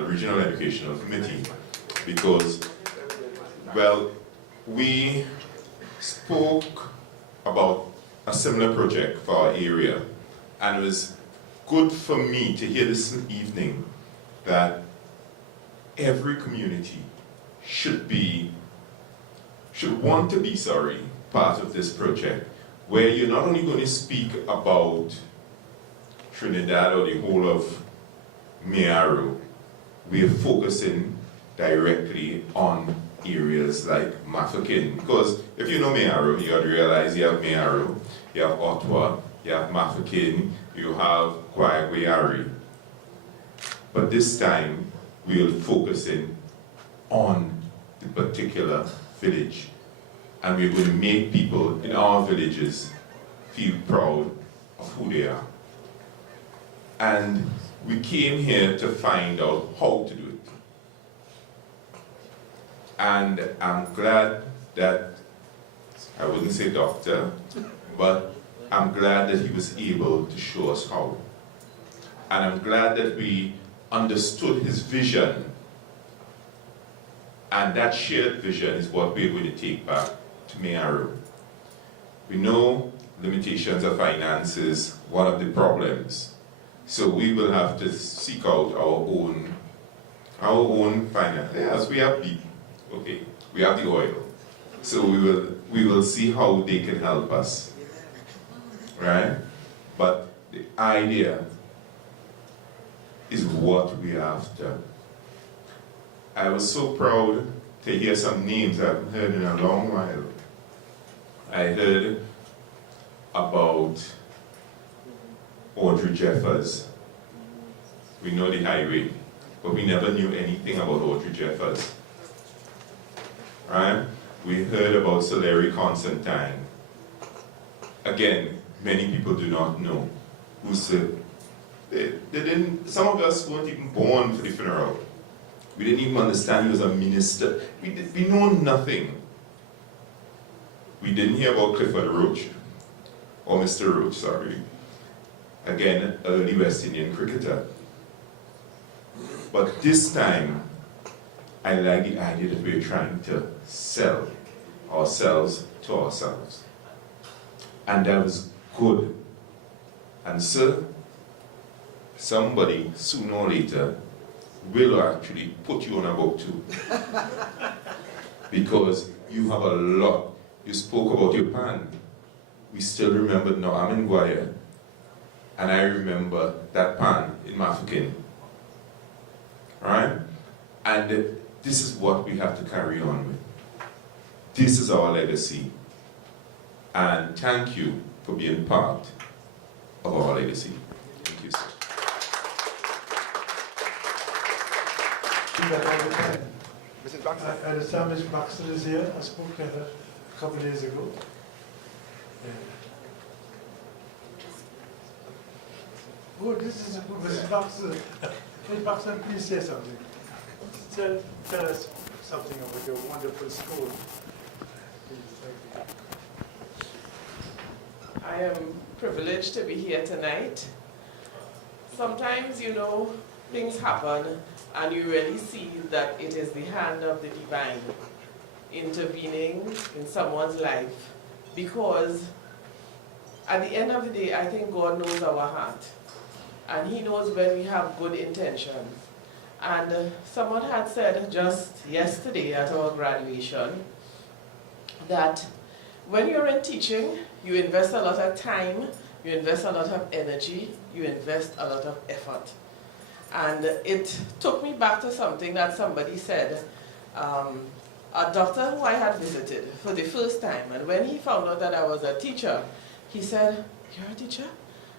Regional Educational Committee because, well, we spoke about a similar project for our area, and it was good for me to hear this evening that every community should want to be part of this project, where you're not only going to speak about Trinidad or the whole of Mayaro, we are focusing directly on areas like Mafeking. Because if you know Mayaro, you have to realize you have Mayaro, you have Ottawa, you have Mafeking, you have Guaguayari. But this time, we are focusing on the particular village. And we're going to make people in our villages feel proud of who they are. And we came here to find out how to do it. And I'm glad that, I wouldn't say doctor, but I'm glad that he was able to show us how. And I'm glad that we understood his vision. And that shared vision is what we're going to take back to Mayaro. We know limitations of finance is one of the problems. So we will have to seek out our own finance. Yes, we have people. Okay, we have the oil. So we will see how they can help us. Right? But the idea is what we're after. I was so proud to hear some names I haven't heard in a long while. I heard about Audrey Jeffers. We know the highway, but we never knew anything about Audrey Jeffers. Right? We heard about Sir Larry Constantine. Again, many people do not know who Sir. They didn't. Some of us weren't even born for the funeral. We didn't even understand he was a minister. We know nothing. We didn't hear about Clifford Roach, or Mr. Roach, sorry. Again, early West Indian cricketer. But this time, I like the idea that we're trying to sell ourselves to ourselves. And that was good. And so, somebody, sooner or later, will actually put you on a book too. Because you have a lot. You spoke about your pan. We still remember now I'm in Guaya, and I remember that pan in Mafeking. Right? And this is what we have to carry on with. This is our legacy. And thank you for being part of our legacy. Thank you, sir. Mrs. Baxter. I understand Ms. Baxter is here. I spoke to her a couple of days ago. Yeah. Oh, this is Mrs. Baxter. Ms. Baxter, please say something. Tell us something about your wonderful school. Please, thank you. I am privileged to be here tonight. Sometimes, you know, things happen and you really see that it is the hand of the divine intervening in someone's life, because at the end of the day, I think God knows our heart, and He knows when we have good intentions. And someone had said just yesterday at our graduation that when you're in teaching, you invest a lot of time, you invest a lot of energy, you invest a lot of effort. And it took me back to something that somebody said. A doctor who I had visited for the first time, and when he found out that I was a teacher, he said, "You're a teacher?"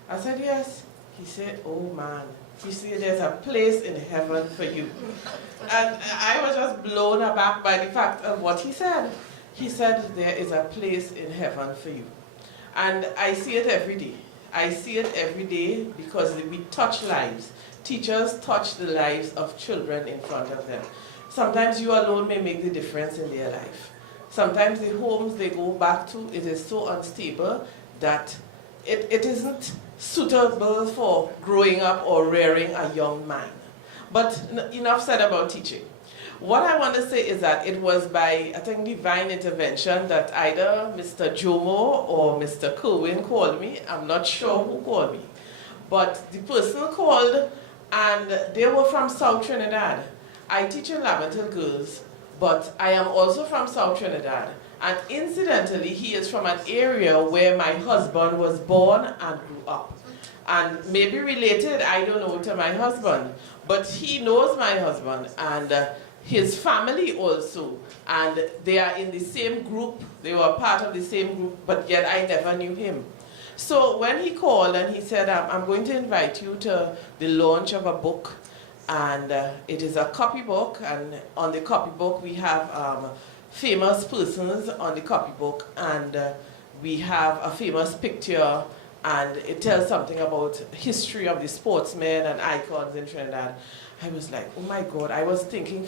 I said, "Yes." He said, "Oh man, you see, there's a place in heaven for you." And I was just blown aback by the fact of what he said. He said, "There is a place in heaven for you." And I see it every day. I see it every day because we touch lives. Teachers touch the lives of children in front of them. Sometimes you alone may make the difference in their life. Sometimes the homes they go back to, it is so unstable that it isn't suitable for growing up or rearing a young mind. But enough said about teaching. What I want to say is that it was by, I think, divine intervention that either Mr. Jomo or Mr. Kerwin called me. I'm not sure who called me. But the person called, and they were from South Trinidad. I teach in Laventille Girls, but I am also from South Trinidad. And incidentally, he is from an area where my husband was born and grew up. And maybe related, I don't know, to my husband. But he knows my husband and his family also. And they are in the same group. They were part of the same group, but yet I never knew him. So when he called and he said, "I'm going to invite you to the launch of a book. And it is a copybook, and on the copybook we have famous persons on the copybook, and we have a famous picture, and it tells something about history of the sportsmen and icons in Trinidad." I was like, oh my God, I was thinking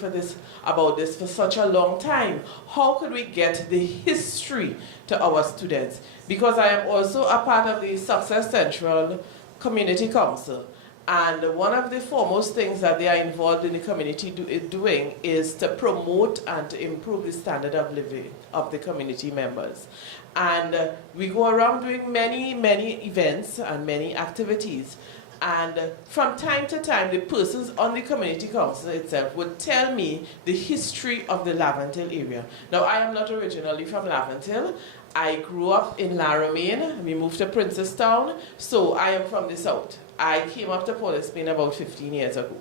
about this for such a long time. How could we get the history to our students? Because I am also a part of the Success Central Community Council. And one of the foremost things that they are involved in the community doing is to promote and to improve the standard of living of the community members. And we go around doing many, many events and many activities. And from time to time, the persons on the community council itself would tell me the history of the Laventille area. Now, I am not originally from Laventille. I grew up in Laramine. We moved to Princestown, so I am from the south. I came up to Port of Spain about 15 years ago.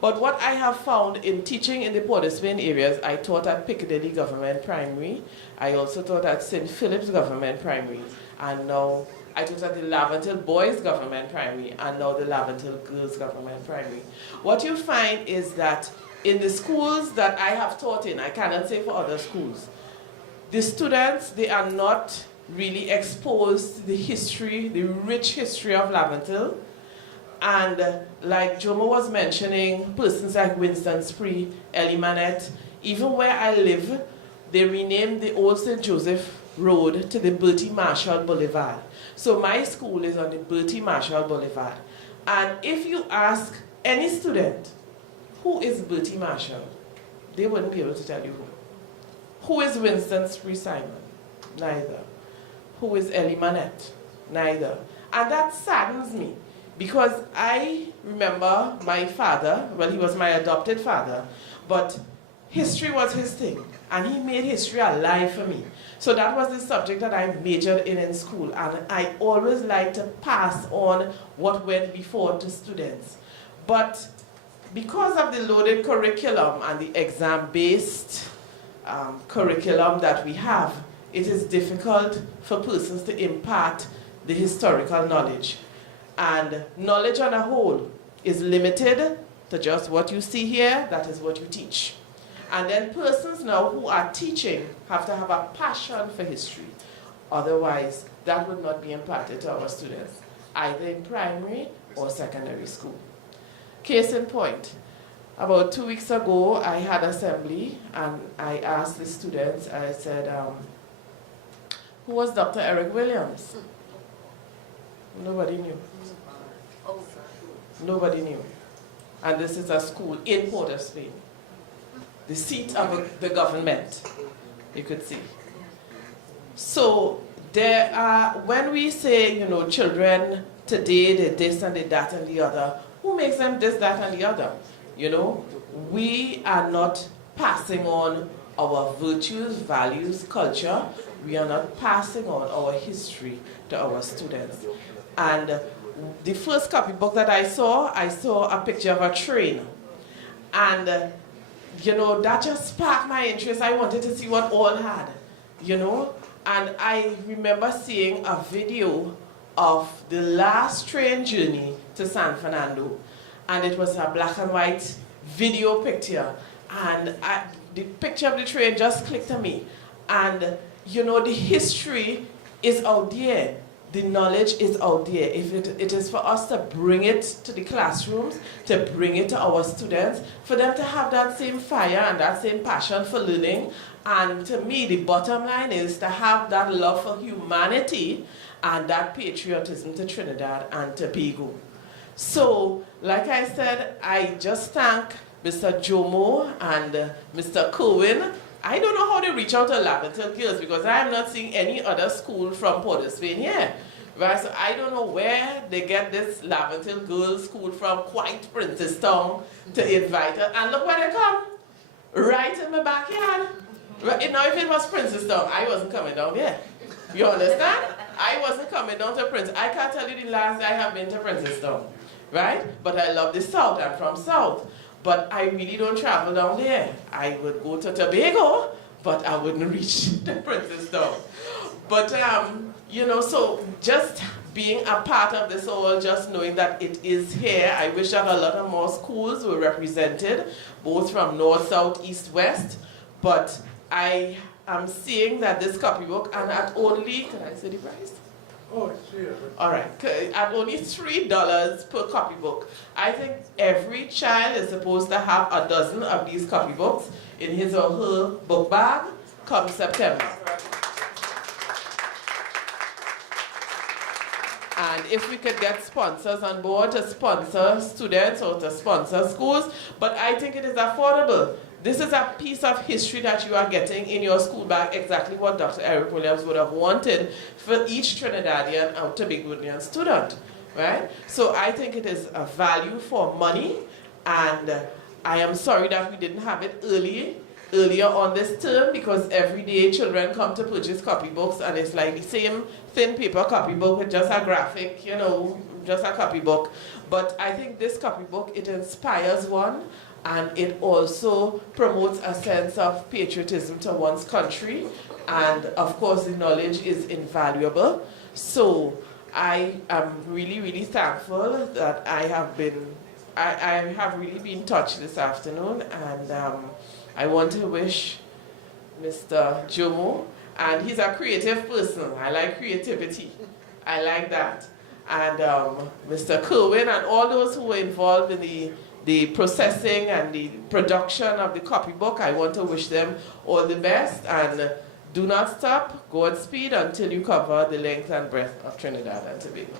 But what I have found in teaching in the Port of Spain areas, I taught at Piccadilly Government Primary. I also taught at St. Philip's Government Primary. And now I taught at the Laventille Boys Government Primary and now the Laventille Girls Government Primary. What you find is that in the schools that I have taught in, I cannot say for other schools, the students, they are not really exposed to the history, the rich history of Laventille. And like Jomo was mentioning, persons like Winston Spree, Ellie Manette, even where I live, they renamed the old St. Joseph Road to the Bertie Marshall Boulevard. So my school is on the Bertie Marshall Boulevard. And if you ask any student, who is Bertie Marshall? They wouldn't be able to tell you who. Who is Winston Spree Simon? Neither. Who is Ellie Manette? Neither. And that saddens me, because I remember my father, well, he was my adopted father, but history was his thing, and he made history alive for me. So that was the subject that I majored in school, and I always like to pass on what went before to students. But because of the loaded curriculum and the exam-based curriculum that we have, it is difficult for persons to impart the historical knowledge. And knowledge on a whole is limited to just what you see here, that is what you teach. And then persons now who are teaching have to have a passion for history. Otherwise, that would not be imparted to our students, either in primary or secondary school. Case in point, about 2 weeks ago, I had assembly, and I asked the students, I said, who was Dr. Eric Williams? Nobody knew. Nobody knew. And this is a school in Port of Spain, the seat of the government, you could see. So there are, when we say, you know, children today, they this and they that and the other, who makes them this, that and the other? You know, we are not passing on our virtues, values, culture. We are not passing on our history to our students. And the first copybook that I saw a picture of a train. And, you know, that just sparked my interest. I wanted to see what all had, you know. And I remember seeing a video of the last train journey to San Fernando. And it was a black and white video picture. And the picture of the train just clicked to me. And, you know, the history is out there. The knowledge is out there. If it is for us to bring it to the classrooms, to bring it to our students, for them to have that same fire and that same passion for learning. And to me, the bottom line is to have that love for humanity and that patriotism to Trinidad and Tobago. So, like I said, I just thank Mr. Jomo and Mr. Cohen. I don't know how they reach out to Laventille Girls, because I am not seeing any other school from Port of Spain here. Right? So I don't know where they get this Laventille Girls School from, quite Princestown, to invite her. And look where they come. Right in my backyard. Right? Now if it was Princestown, I wasn't coming down there. You understand? I wasn't coming down to Prince. I can't tell you the last I have been to Princestown. Right? But I love the South. I'm from South. But I really don't travel down there. I would go to Tobago, but I wouldn't reach the Princestown. But, you know, so just being a part of this all, just knowing that it is here, I wish that a lot of more schools were represented, both from north, south, east, west. But I am seeing that this copybook, and at only, can I say the price? Oh, it's here. All right, at only $3 per copybook. I think every child is supposed to have a dozen of these copybooks in his or her book bag come September. And if we could get sponsors on board to sponsor students or to sponsor schools, but I think it is affordable. This is a piece of history that you are getting in your school bag, exactly what Dr. Eric Williams would have wanted for each Trinidadian and Tobagoan student, right? So I think it is a value for money, and I am sorry that we didn't have it early earlier on this term, because every day children come to purchase copybooks and it's like the same thin paper copybook with just a graphic, you know, just a copybook. But I think this copybook, it inspires one, and it also promotes a sense of patriotism to one's country. And of course, the knowledge is invaluable. So I am really, really thankful that I have really been touched this afternoon, and I want to wish Mr. Jomo, and he's a creative person. I like creativity. I like that. And Mr. Kerwin and all those who were involved in the processing and the production of the copybook, I want to wish them all the best, and do not stop, Godspeed, until you cover the length and breadth of Trinidad and Tobago.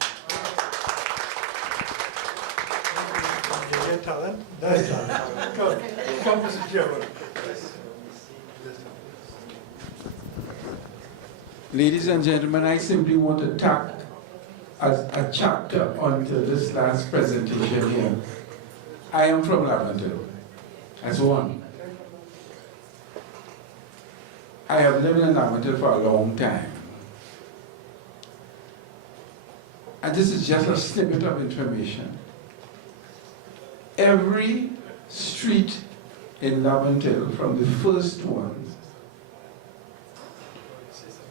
Your talent? That's talent. Come, Mr. Chairman. Ladies and gentlemen, I simply want to tack as a chapter onto this last presentation here. I am from Laventille, as one. I have lived in Laventille for a long time. And this is just a snippet of information. Every street in Laventille, from the first one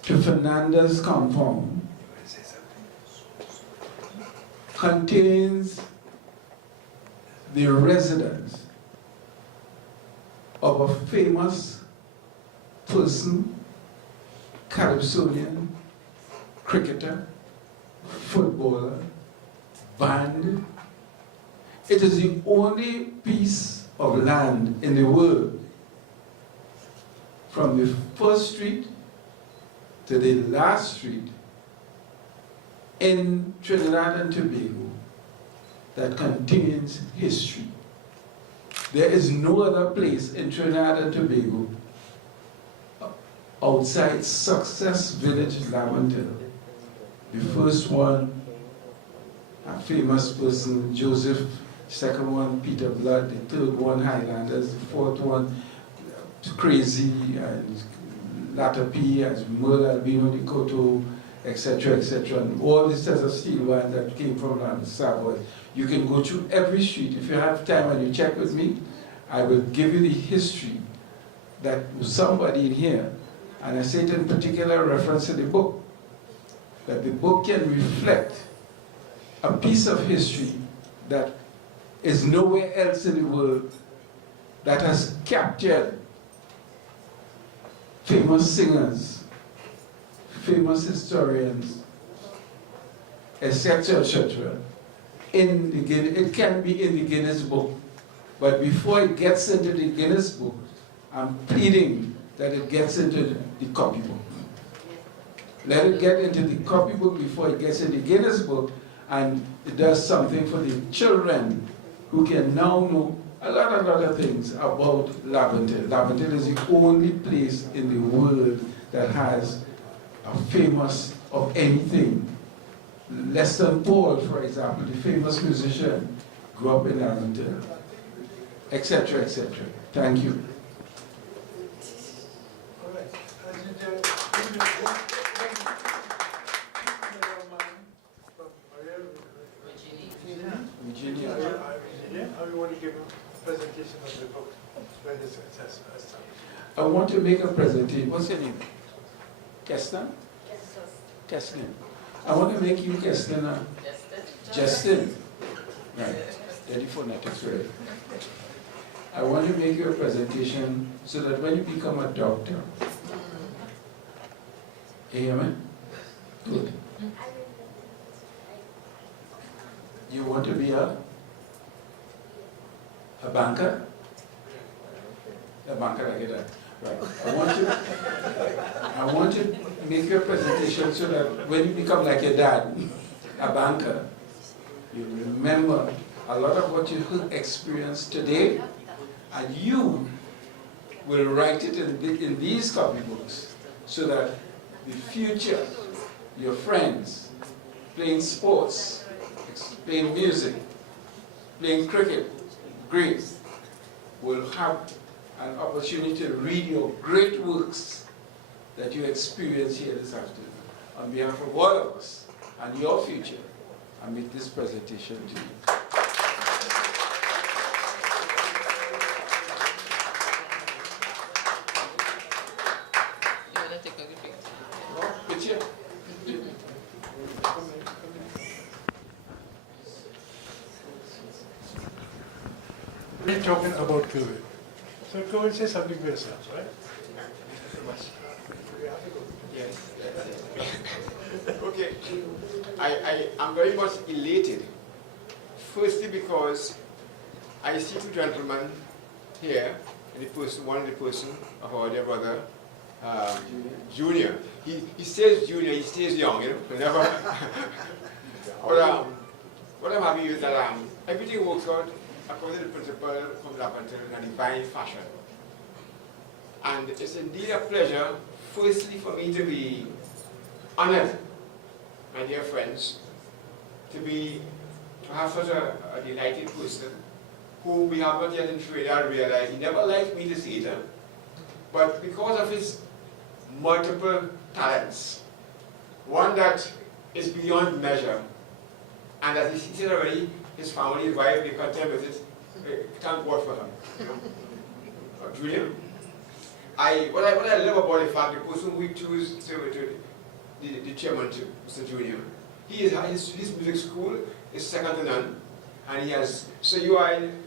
to Fernandez Compound, contains the residence of a famous person, Calypsonian, cricketer, footballer, band. It is the only piece of land in the world, from the first street to the last street in Trinidad and Tobago, that contains history. There is no other place in Trinidad and Tobago outside Success Village, Laventille. The first one, a famous person, Joseph. Second one, Peter Blood. The third one, Highlanders. The fourth one, Crazy and Latter P, as Merle Albino de Coto, etc., etc. And all this as a steel wine that came from Savoy. You can go through every street. If you have time and you check with me, I will give you the history that somebody in here, and I say it in particular reference to the book, that the book can reflect a piece of history that is nowhere else in the world, that has captured famous singers, famous historians, etc., etc. It can be in the Guinness Book, but before it gets into the Guinness Book, I'm pleading that it gets into the copybook. Let it get into the copybook before it gets in the Guinness Book, and it does something for the children who can now know a lot of things about Laventille. Laventille is the only place in the world that has a famous of anything. Lester Paul, for example, the famous musician, grew up in Laventille, etc., etc. Thank you. All right. Virginia. How do you want to give a presentation of the book? Where this success has started? I want to make a presentation. What's your name? Keston? Keston. I want to make you Keston. Justin. Right. Ready for next, right? I want to make you a presentation so that when you become a doctor, amen? Good. You want to be a banker? A banker, I get that. Right. I want to make your presentation so that when you become like your dad, a banker, you remember a lot of what you experienced today, and you will write it in these copybooks so that the future, your friends, playing sports, playing music, playing cricket, great, will have an opportunity to read your great works that you experience here this afternoon. On behalf of all of us and your future, I make this presentation to you. Picture. We're talking about COVID. So COVID says something for yourself, right? Yes. Okay. I'm very much elated. Firstly, because I see two gentlemen here, one in the person of our dear brother, Junior. He stays junior, he stays young, you know. Whenever. But what I'm happy is that everything works out according to the principle from up until in a divine fashion. And it's indeed a pleasure, firstly, for me to be honored, my dear friends, to have such a delighted person who we have not yet in Trinidad realized. He never liked me to see it, but because of his multiple talents, one that is beyond measure, and as he said already, his family, his wife, they content with it. Thank God for him. Julia, what I love about the fact, the person we choose to the chairman, to Mr. Junior, his music school is second to none, and he has. So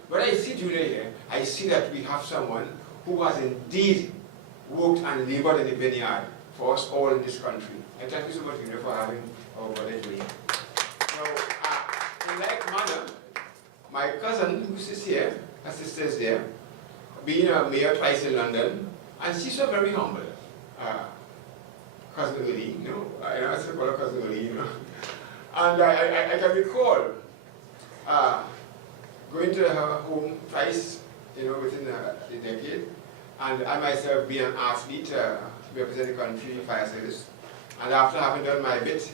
when I see Junior here, I see that we have someone who has indeed worked and labored in the vineyard for us all in this country. And thank you so much, Junior, for having our brother Junior. Now, in like manner, my cousin who sits here, her sister is there, being a mayor twice in London, and she's so very humble. Cousin Uli, you know, I still call her Cousin Uli, you know. And I can recall going to her home twice, you know, within a decade, and I myself being an athlete to represent the country in fire service. And after having done my bit,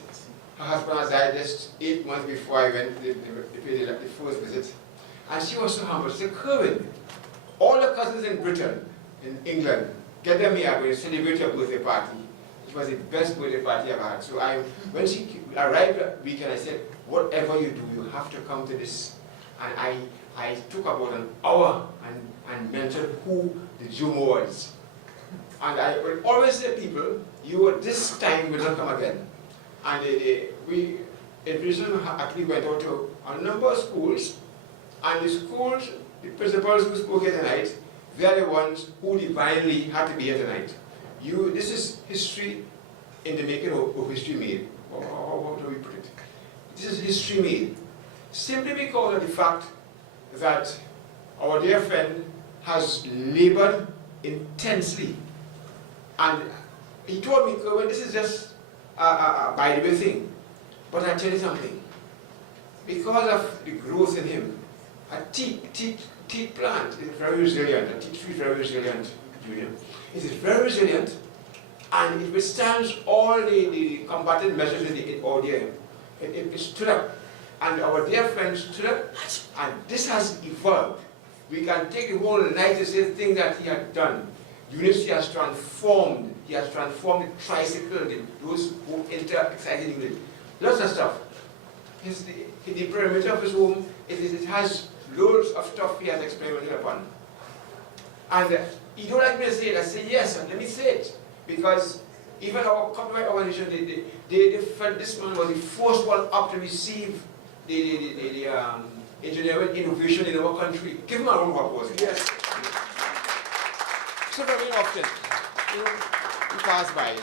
her husband has died just 8 months before I went to the first visit. And she was so humble. She said, Kerwin, all the cousins in Britain, in England, get them here, we'll celebrate your birthday party. It was the best birthday party I've had. So when she arrived that weekend, I said, whatever you do, you have to come to this. And I took about an hour and mentioned who the Jomo was. And I will always say, people, this time will not come again. And we, in prison, actually went out to a number of schools, and the schools, the principals who spoke here tonight, they are the ones who divinely had to be here tonight. This is history in the making of history made. How do we put it? This is history made. Simply because of the fact that our dear friend has labored intensely. And he told me, Kerwin, this is just by the way thing. But I tell you something. Because of the growth in him, a teak plant is very resilient. A teak tree is very resilient, Junior. It is very resilient, and it withstands all the combatant measures in the ordeal. It stood up, and our dear friend stood up, and this has evolved. We can take the whole night to say the thing that he had done. Unity has transformed. He has transformed the tricycle, those who enter excited unit. Lots of stuff. The perimeter of his home, it has loads of stuff he has experimented upon. And you don't like me to say it, I say yes, and let me say it. Because even our copyright organization, they felt this man was the first one up to receive the engineering innovation in our country. Give him a round of applause. Yes. So very often, we pass by.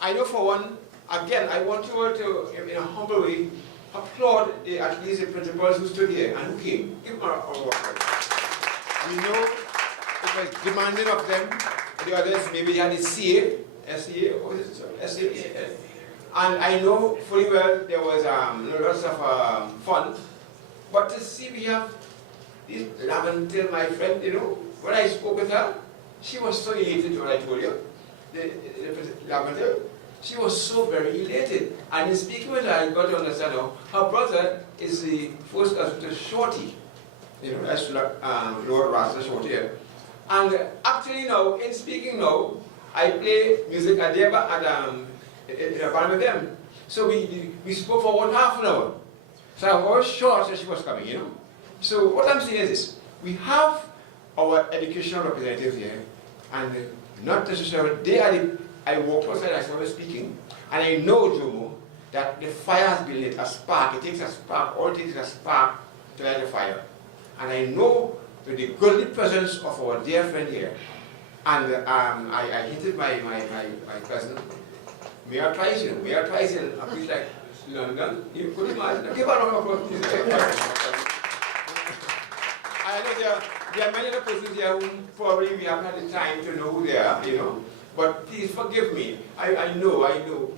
I know for one, again, I want you all to, in a humble way, applaud at least the principals who stood here and who came. Give them a round of applause. We know it was demanding of them. The others, maybe they had the SCA, or is it SCA? And I know fully well there was lots of fun. But to see we have this Lavender, my friend, when I spoke with her, she was so elated, what I told you. Lavender, she was so very elated. And in speaking with her, I got to understand her brother is the first cousin to Shorty. That's Lord Rasta Shorty. And actually now, in speaking now, I play music at the in a band with them. So we spoke for 1.5 an hour. So I was sure that she was coming, you know. So what I'm saying is this: we have our educational representatives here, and not necessarily they are the. I walked outside as I was speaking, and I know, Jomo, that the fire has been lit, a spark. It takes a spark, all it takes is a spark to light the fire. And I know with the godly presence of our dear friend here, and I hinted my cousin, Mayor Tyson, I feel like London, you could imagine. Give a round of applause, please. I know there are many other persons here whom probably we haven't had the time to know who they are, you know. But please forgive me. I know.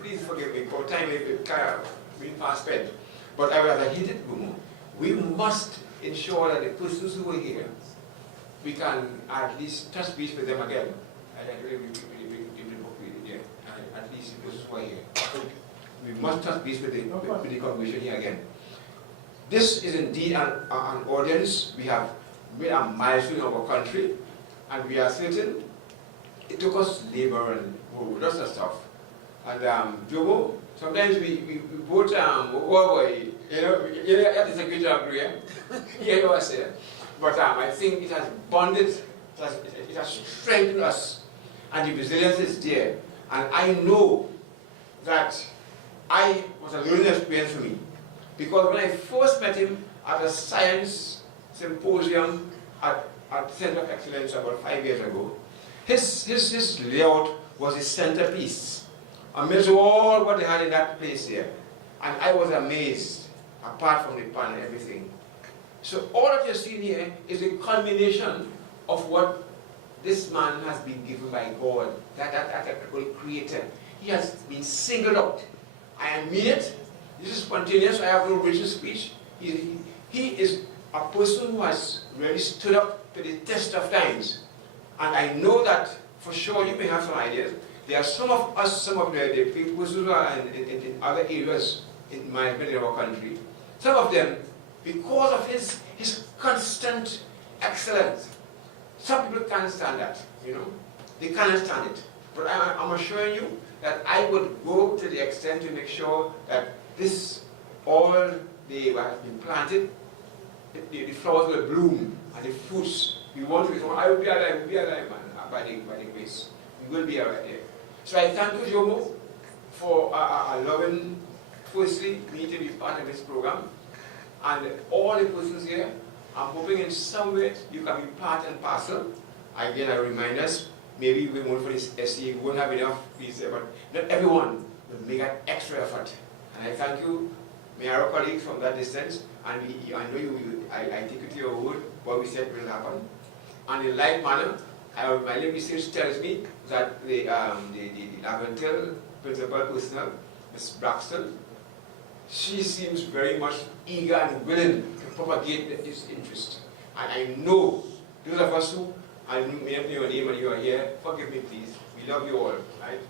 Please forgive me for time it's kind of been fast spent. But I was a hinted woman. We must ensure that the persons who are here, we can at least touch base with them again. At least the persons who are here. We must touch base with the congregation here again. This is indeed an audience. We have made a milestone in our country, and we are certain it took us labor and lots of stuff. And Jomo, sometimes we both, you have to secretary agree, yeah, you was there. But I think it has bonded, it has strengthened us, and the resilience is there. And I know that I was a learning experience for me. Because when I first met him at a science symposium at Center of Excellence about 5 years ago, his layout was his centerpiece, amidst all what they had in that place there. And I was amazed, apart from the pan and everything. So all that you're seeing here is a culmination of what this man has been given by God, that great creator. He has been singled out. I mean it. This is spontaneous. I have no written speech. He is a person who has really stood up to the test of times. And I know that for sure you may have some ideas. There are some of us, some of the people who are in other areas in management in our country. Some of them, because of his constant excellence, some people can't stand that, you know. They can't stand it. But I'm assuring you that I would go to the extent to make sure that all the has been planted, the flowers will bloom, and the fruits, we want to, I will be alive, man, by the grace. We will be alive there. So I thank you, Jomo, for allowing, firstly, me to be part of this program, and all the persons here. I'm hoping in some way you can be part and parcel. Again, I remind us, maybe we won't for this essay, we won't have enough piece there, but not everyone will make an extra effort. And I thank you, my colleagues from that distance, and I know I take you to your word, what we said will happen. And in like manner, my little research tells me that the Inventor principal personnel, Ms. Braxton, she seems very much eager and willing to propagate this interest. And I know those of us who, I may not know your name and you are here, forgive me please, we love you all, right?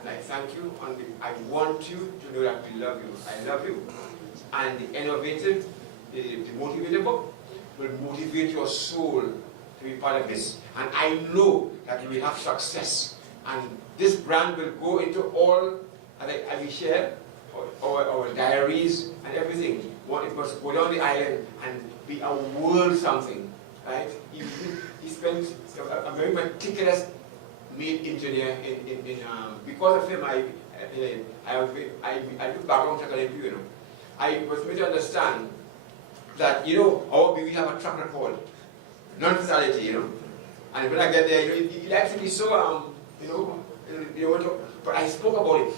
And I thank you, and I want you to know that we love you. I love you. And the innovative, the motivated book will motivate your soul to be part of this. And I know that you will have success. And this brand will go into all, as we share, our diaries and everything. It must go down the island and be a world something, right? He spent a very meticulous made engineer because of him. I do background check on him, you know. I was made to understand that, you know, we have a track record, non-fatality, you know. And when I get there, you know, he likes to be so, but I spoke about it.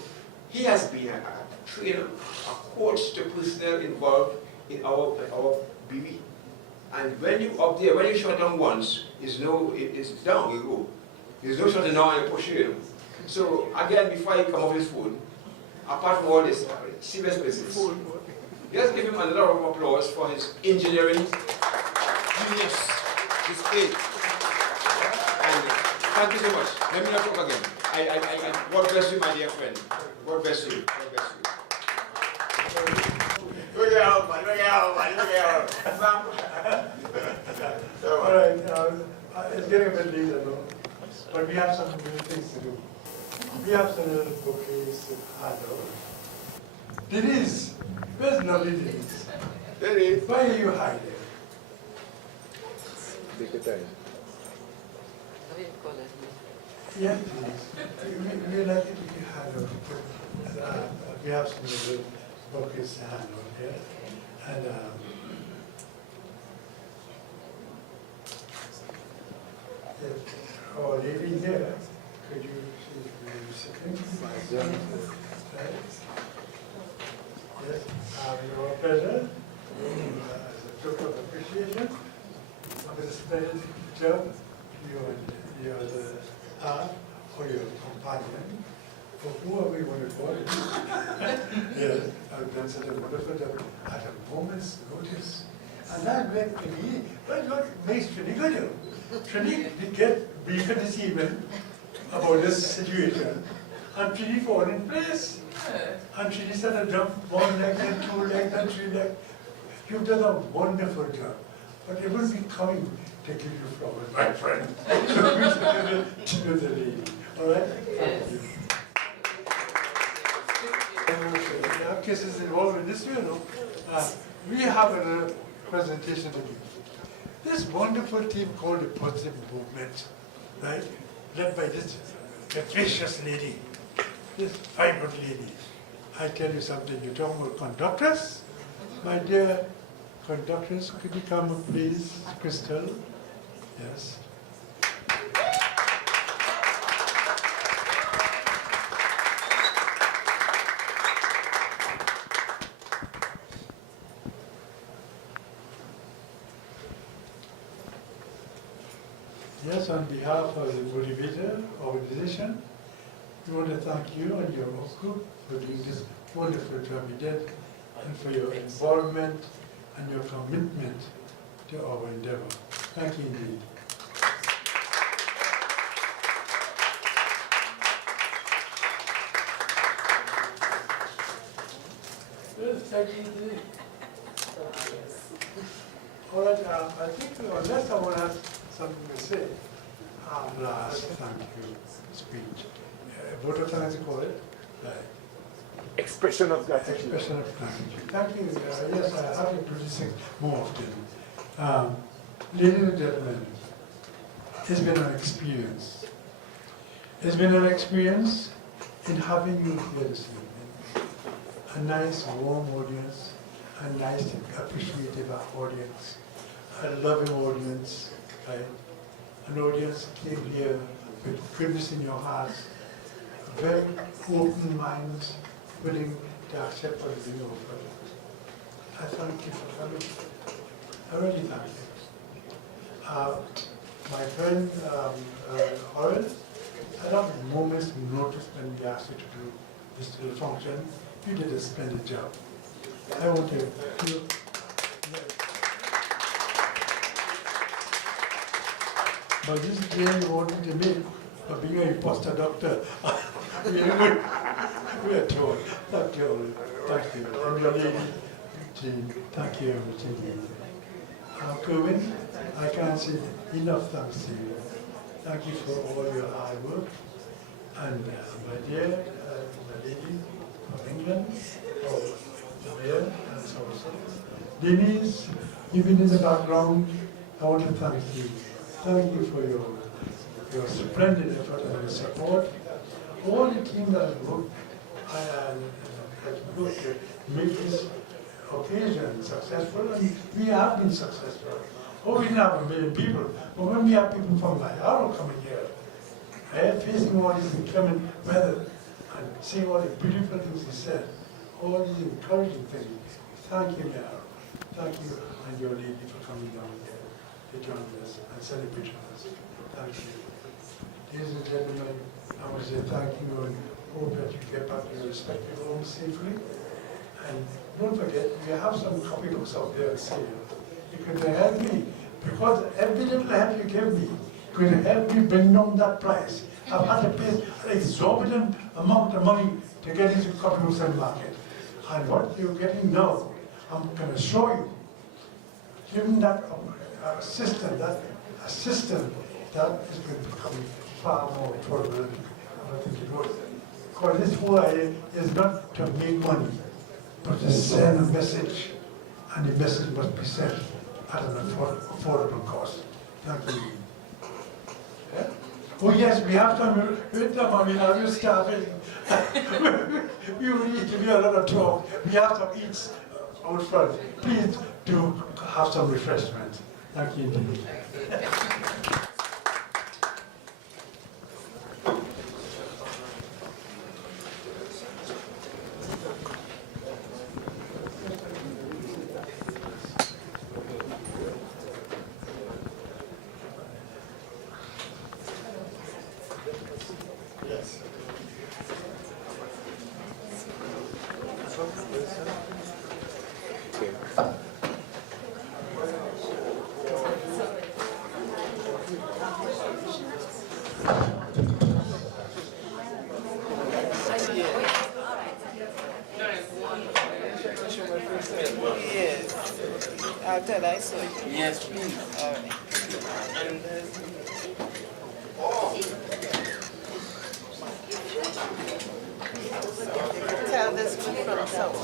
He has been a trainer, a coach to personnel involved in our BB. And when you up there, when you shut down once, it's down, you go. There's no shutting down and pushing you. So again, before I come off this phone, apart from all this serious business, let's give him a lot of applause for his engineering genius displayed. And thank you so much. Let me not talk again. God bless you, my dear friend. God bless you. God bless you. Look out, man. Look out, man. Look out. All right. It's getting a bit late, I know, but we have some little things to do. We have some little bouquets to handle. Denise, where's lovely Denise? Denise. Why are you hiding? Take your time. Yes, please. We like it if you handle. We have some little bouquets to handle here. And our lady here, could you see the recipient? Yes, your pleasure. As a token of appreciation, with a special job, you're the art or your companion, or whoever you want to call it. Yes, I've done such a wonderful job at a moment's notice. And that made me, well, what makes Trini good? Trini did get briefer this evening about this situation, and Trini fall in place. And Trini started to jump one leg, then two legs, then three legs. You've done a wonderful job, but it will be coming to give you flowers, my friend. To the lady, all right? Thank you. There are cases involved in this, you know. We have a presentation to give. This wonderful team called the Positive Movement, right? Led by this gracious lady, this vibrant lady. I tell you something, you're talking about conductors? My dear conductors, could you come up, please, Crystal? Yes. Yes, on behalf of the Motivator organization, we want to thank you and your group for doing this wonderful job you did, and for your involvement and your commitment to our endeavor. Thank you indeed. Yes, thank you indeed. All right, I think unless someone has something to say, last thank you speech. Vote of thanks, you call it? Right. Expression of gratitude. Expression of gratitude. Thank you. Yes, I have to do these things more often. Ladies and gentlemen, it's been an experience. It's been an experience in having you here this evening. A nice, warm audience, a nice, appreciative audience, a loving audience, right? An audience came here with goodness in your hearts, very open minds, willing to accept what is in your offer. I thank you for coming. I really thank you. My friend Hollis, I don't have a moment's notice when we asked you to do this little function. You did a splendid job. I want to feel. But this claim you wanted to make of being an imposter doctor. We are told. Thank you. Thank you. And your lady, Jean, thank you, Jean. Kerwin, I can't say enough thanks to you. Thank you for all your hard work. And my dear the lady of England, of there, and so on. Denise, you've been in the background. I want to thank you. Thank you for your splendid effort and your support. All the team that has worked to make this occasion successful, and we have been successful. Oh, we didn't have 1 million people, but when we have people from Mayaro coming here, facing all these inclement weather and seeing all the beautiful things he said, all these encouraging things, thank you, Mayaro. Thank you and your lady for coming down here to join us and celebrate with us. Thank you. Ladies and gentlemen, I want to say thank you and hope that you get back to your respective homes safely. And don't forget, we have some copybooks out there to sale. You could help me, because every little help you give me could help me bring down that price. I've had to pay an exorbitant amount of money to get into copybooks on the market. And what you're getting now, I'm going to show you. Given that assistant that is going to become far more turbulent than I think it was. Because this whole idea is not to make money, but to send a message, and the message must be sent at an affordable cost. Thank you. Yeah? Oh yes, we have to, we have you starting. We will need to be a lot of talk. We have to eat out front. Please do have some refreshment. Thank you indeed. Yes. After I saw it. Yes, please. All right. And tell this one from south.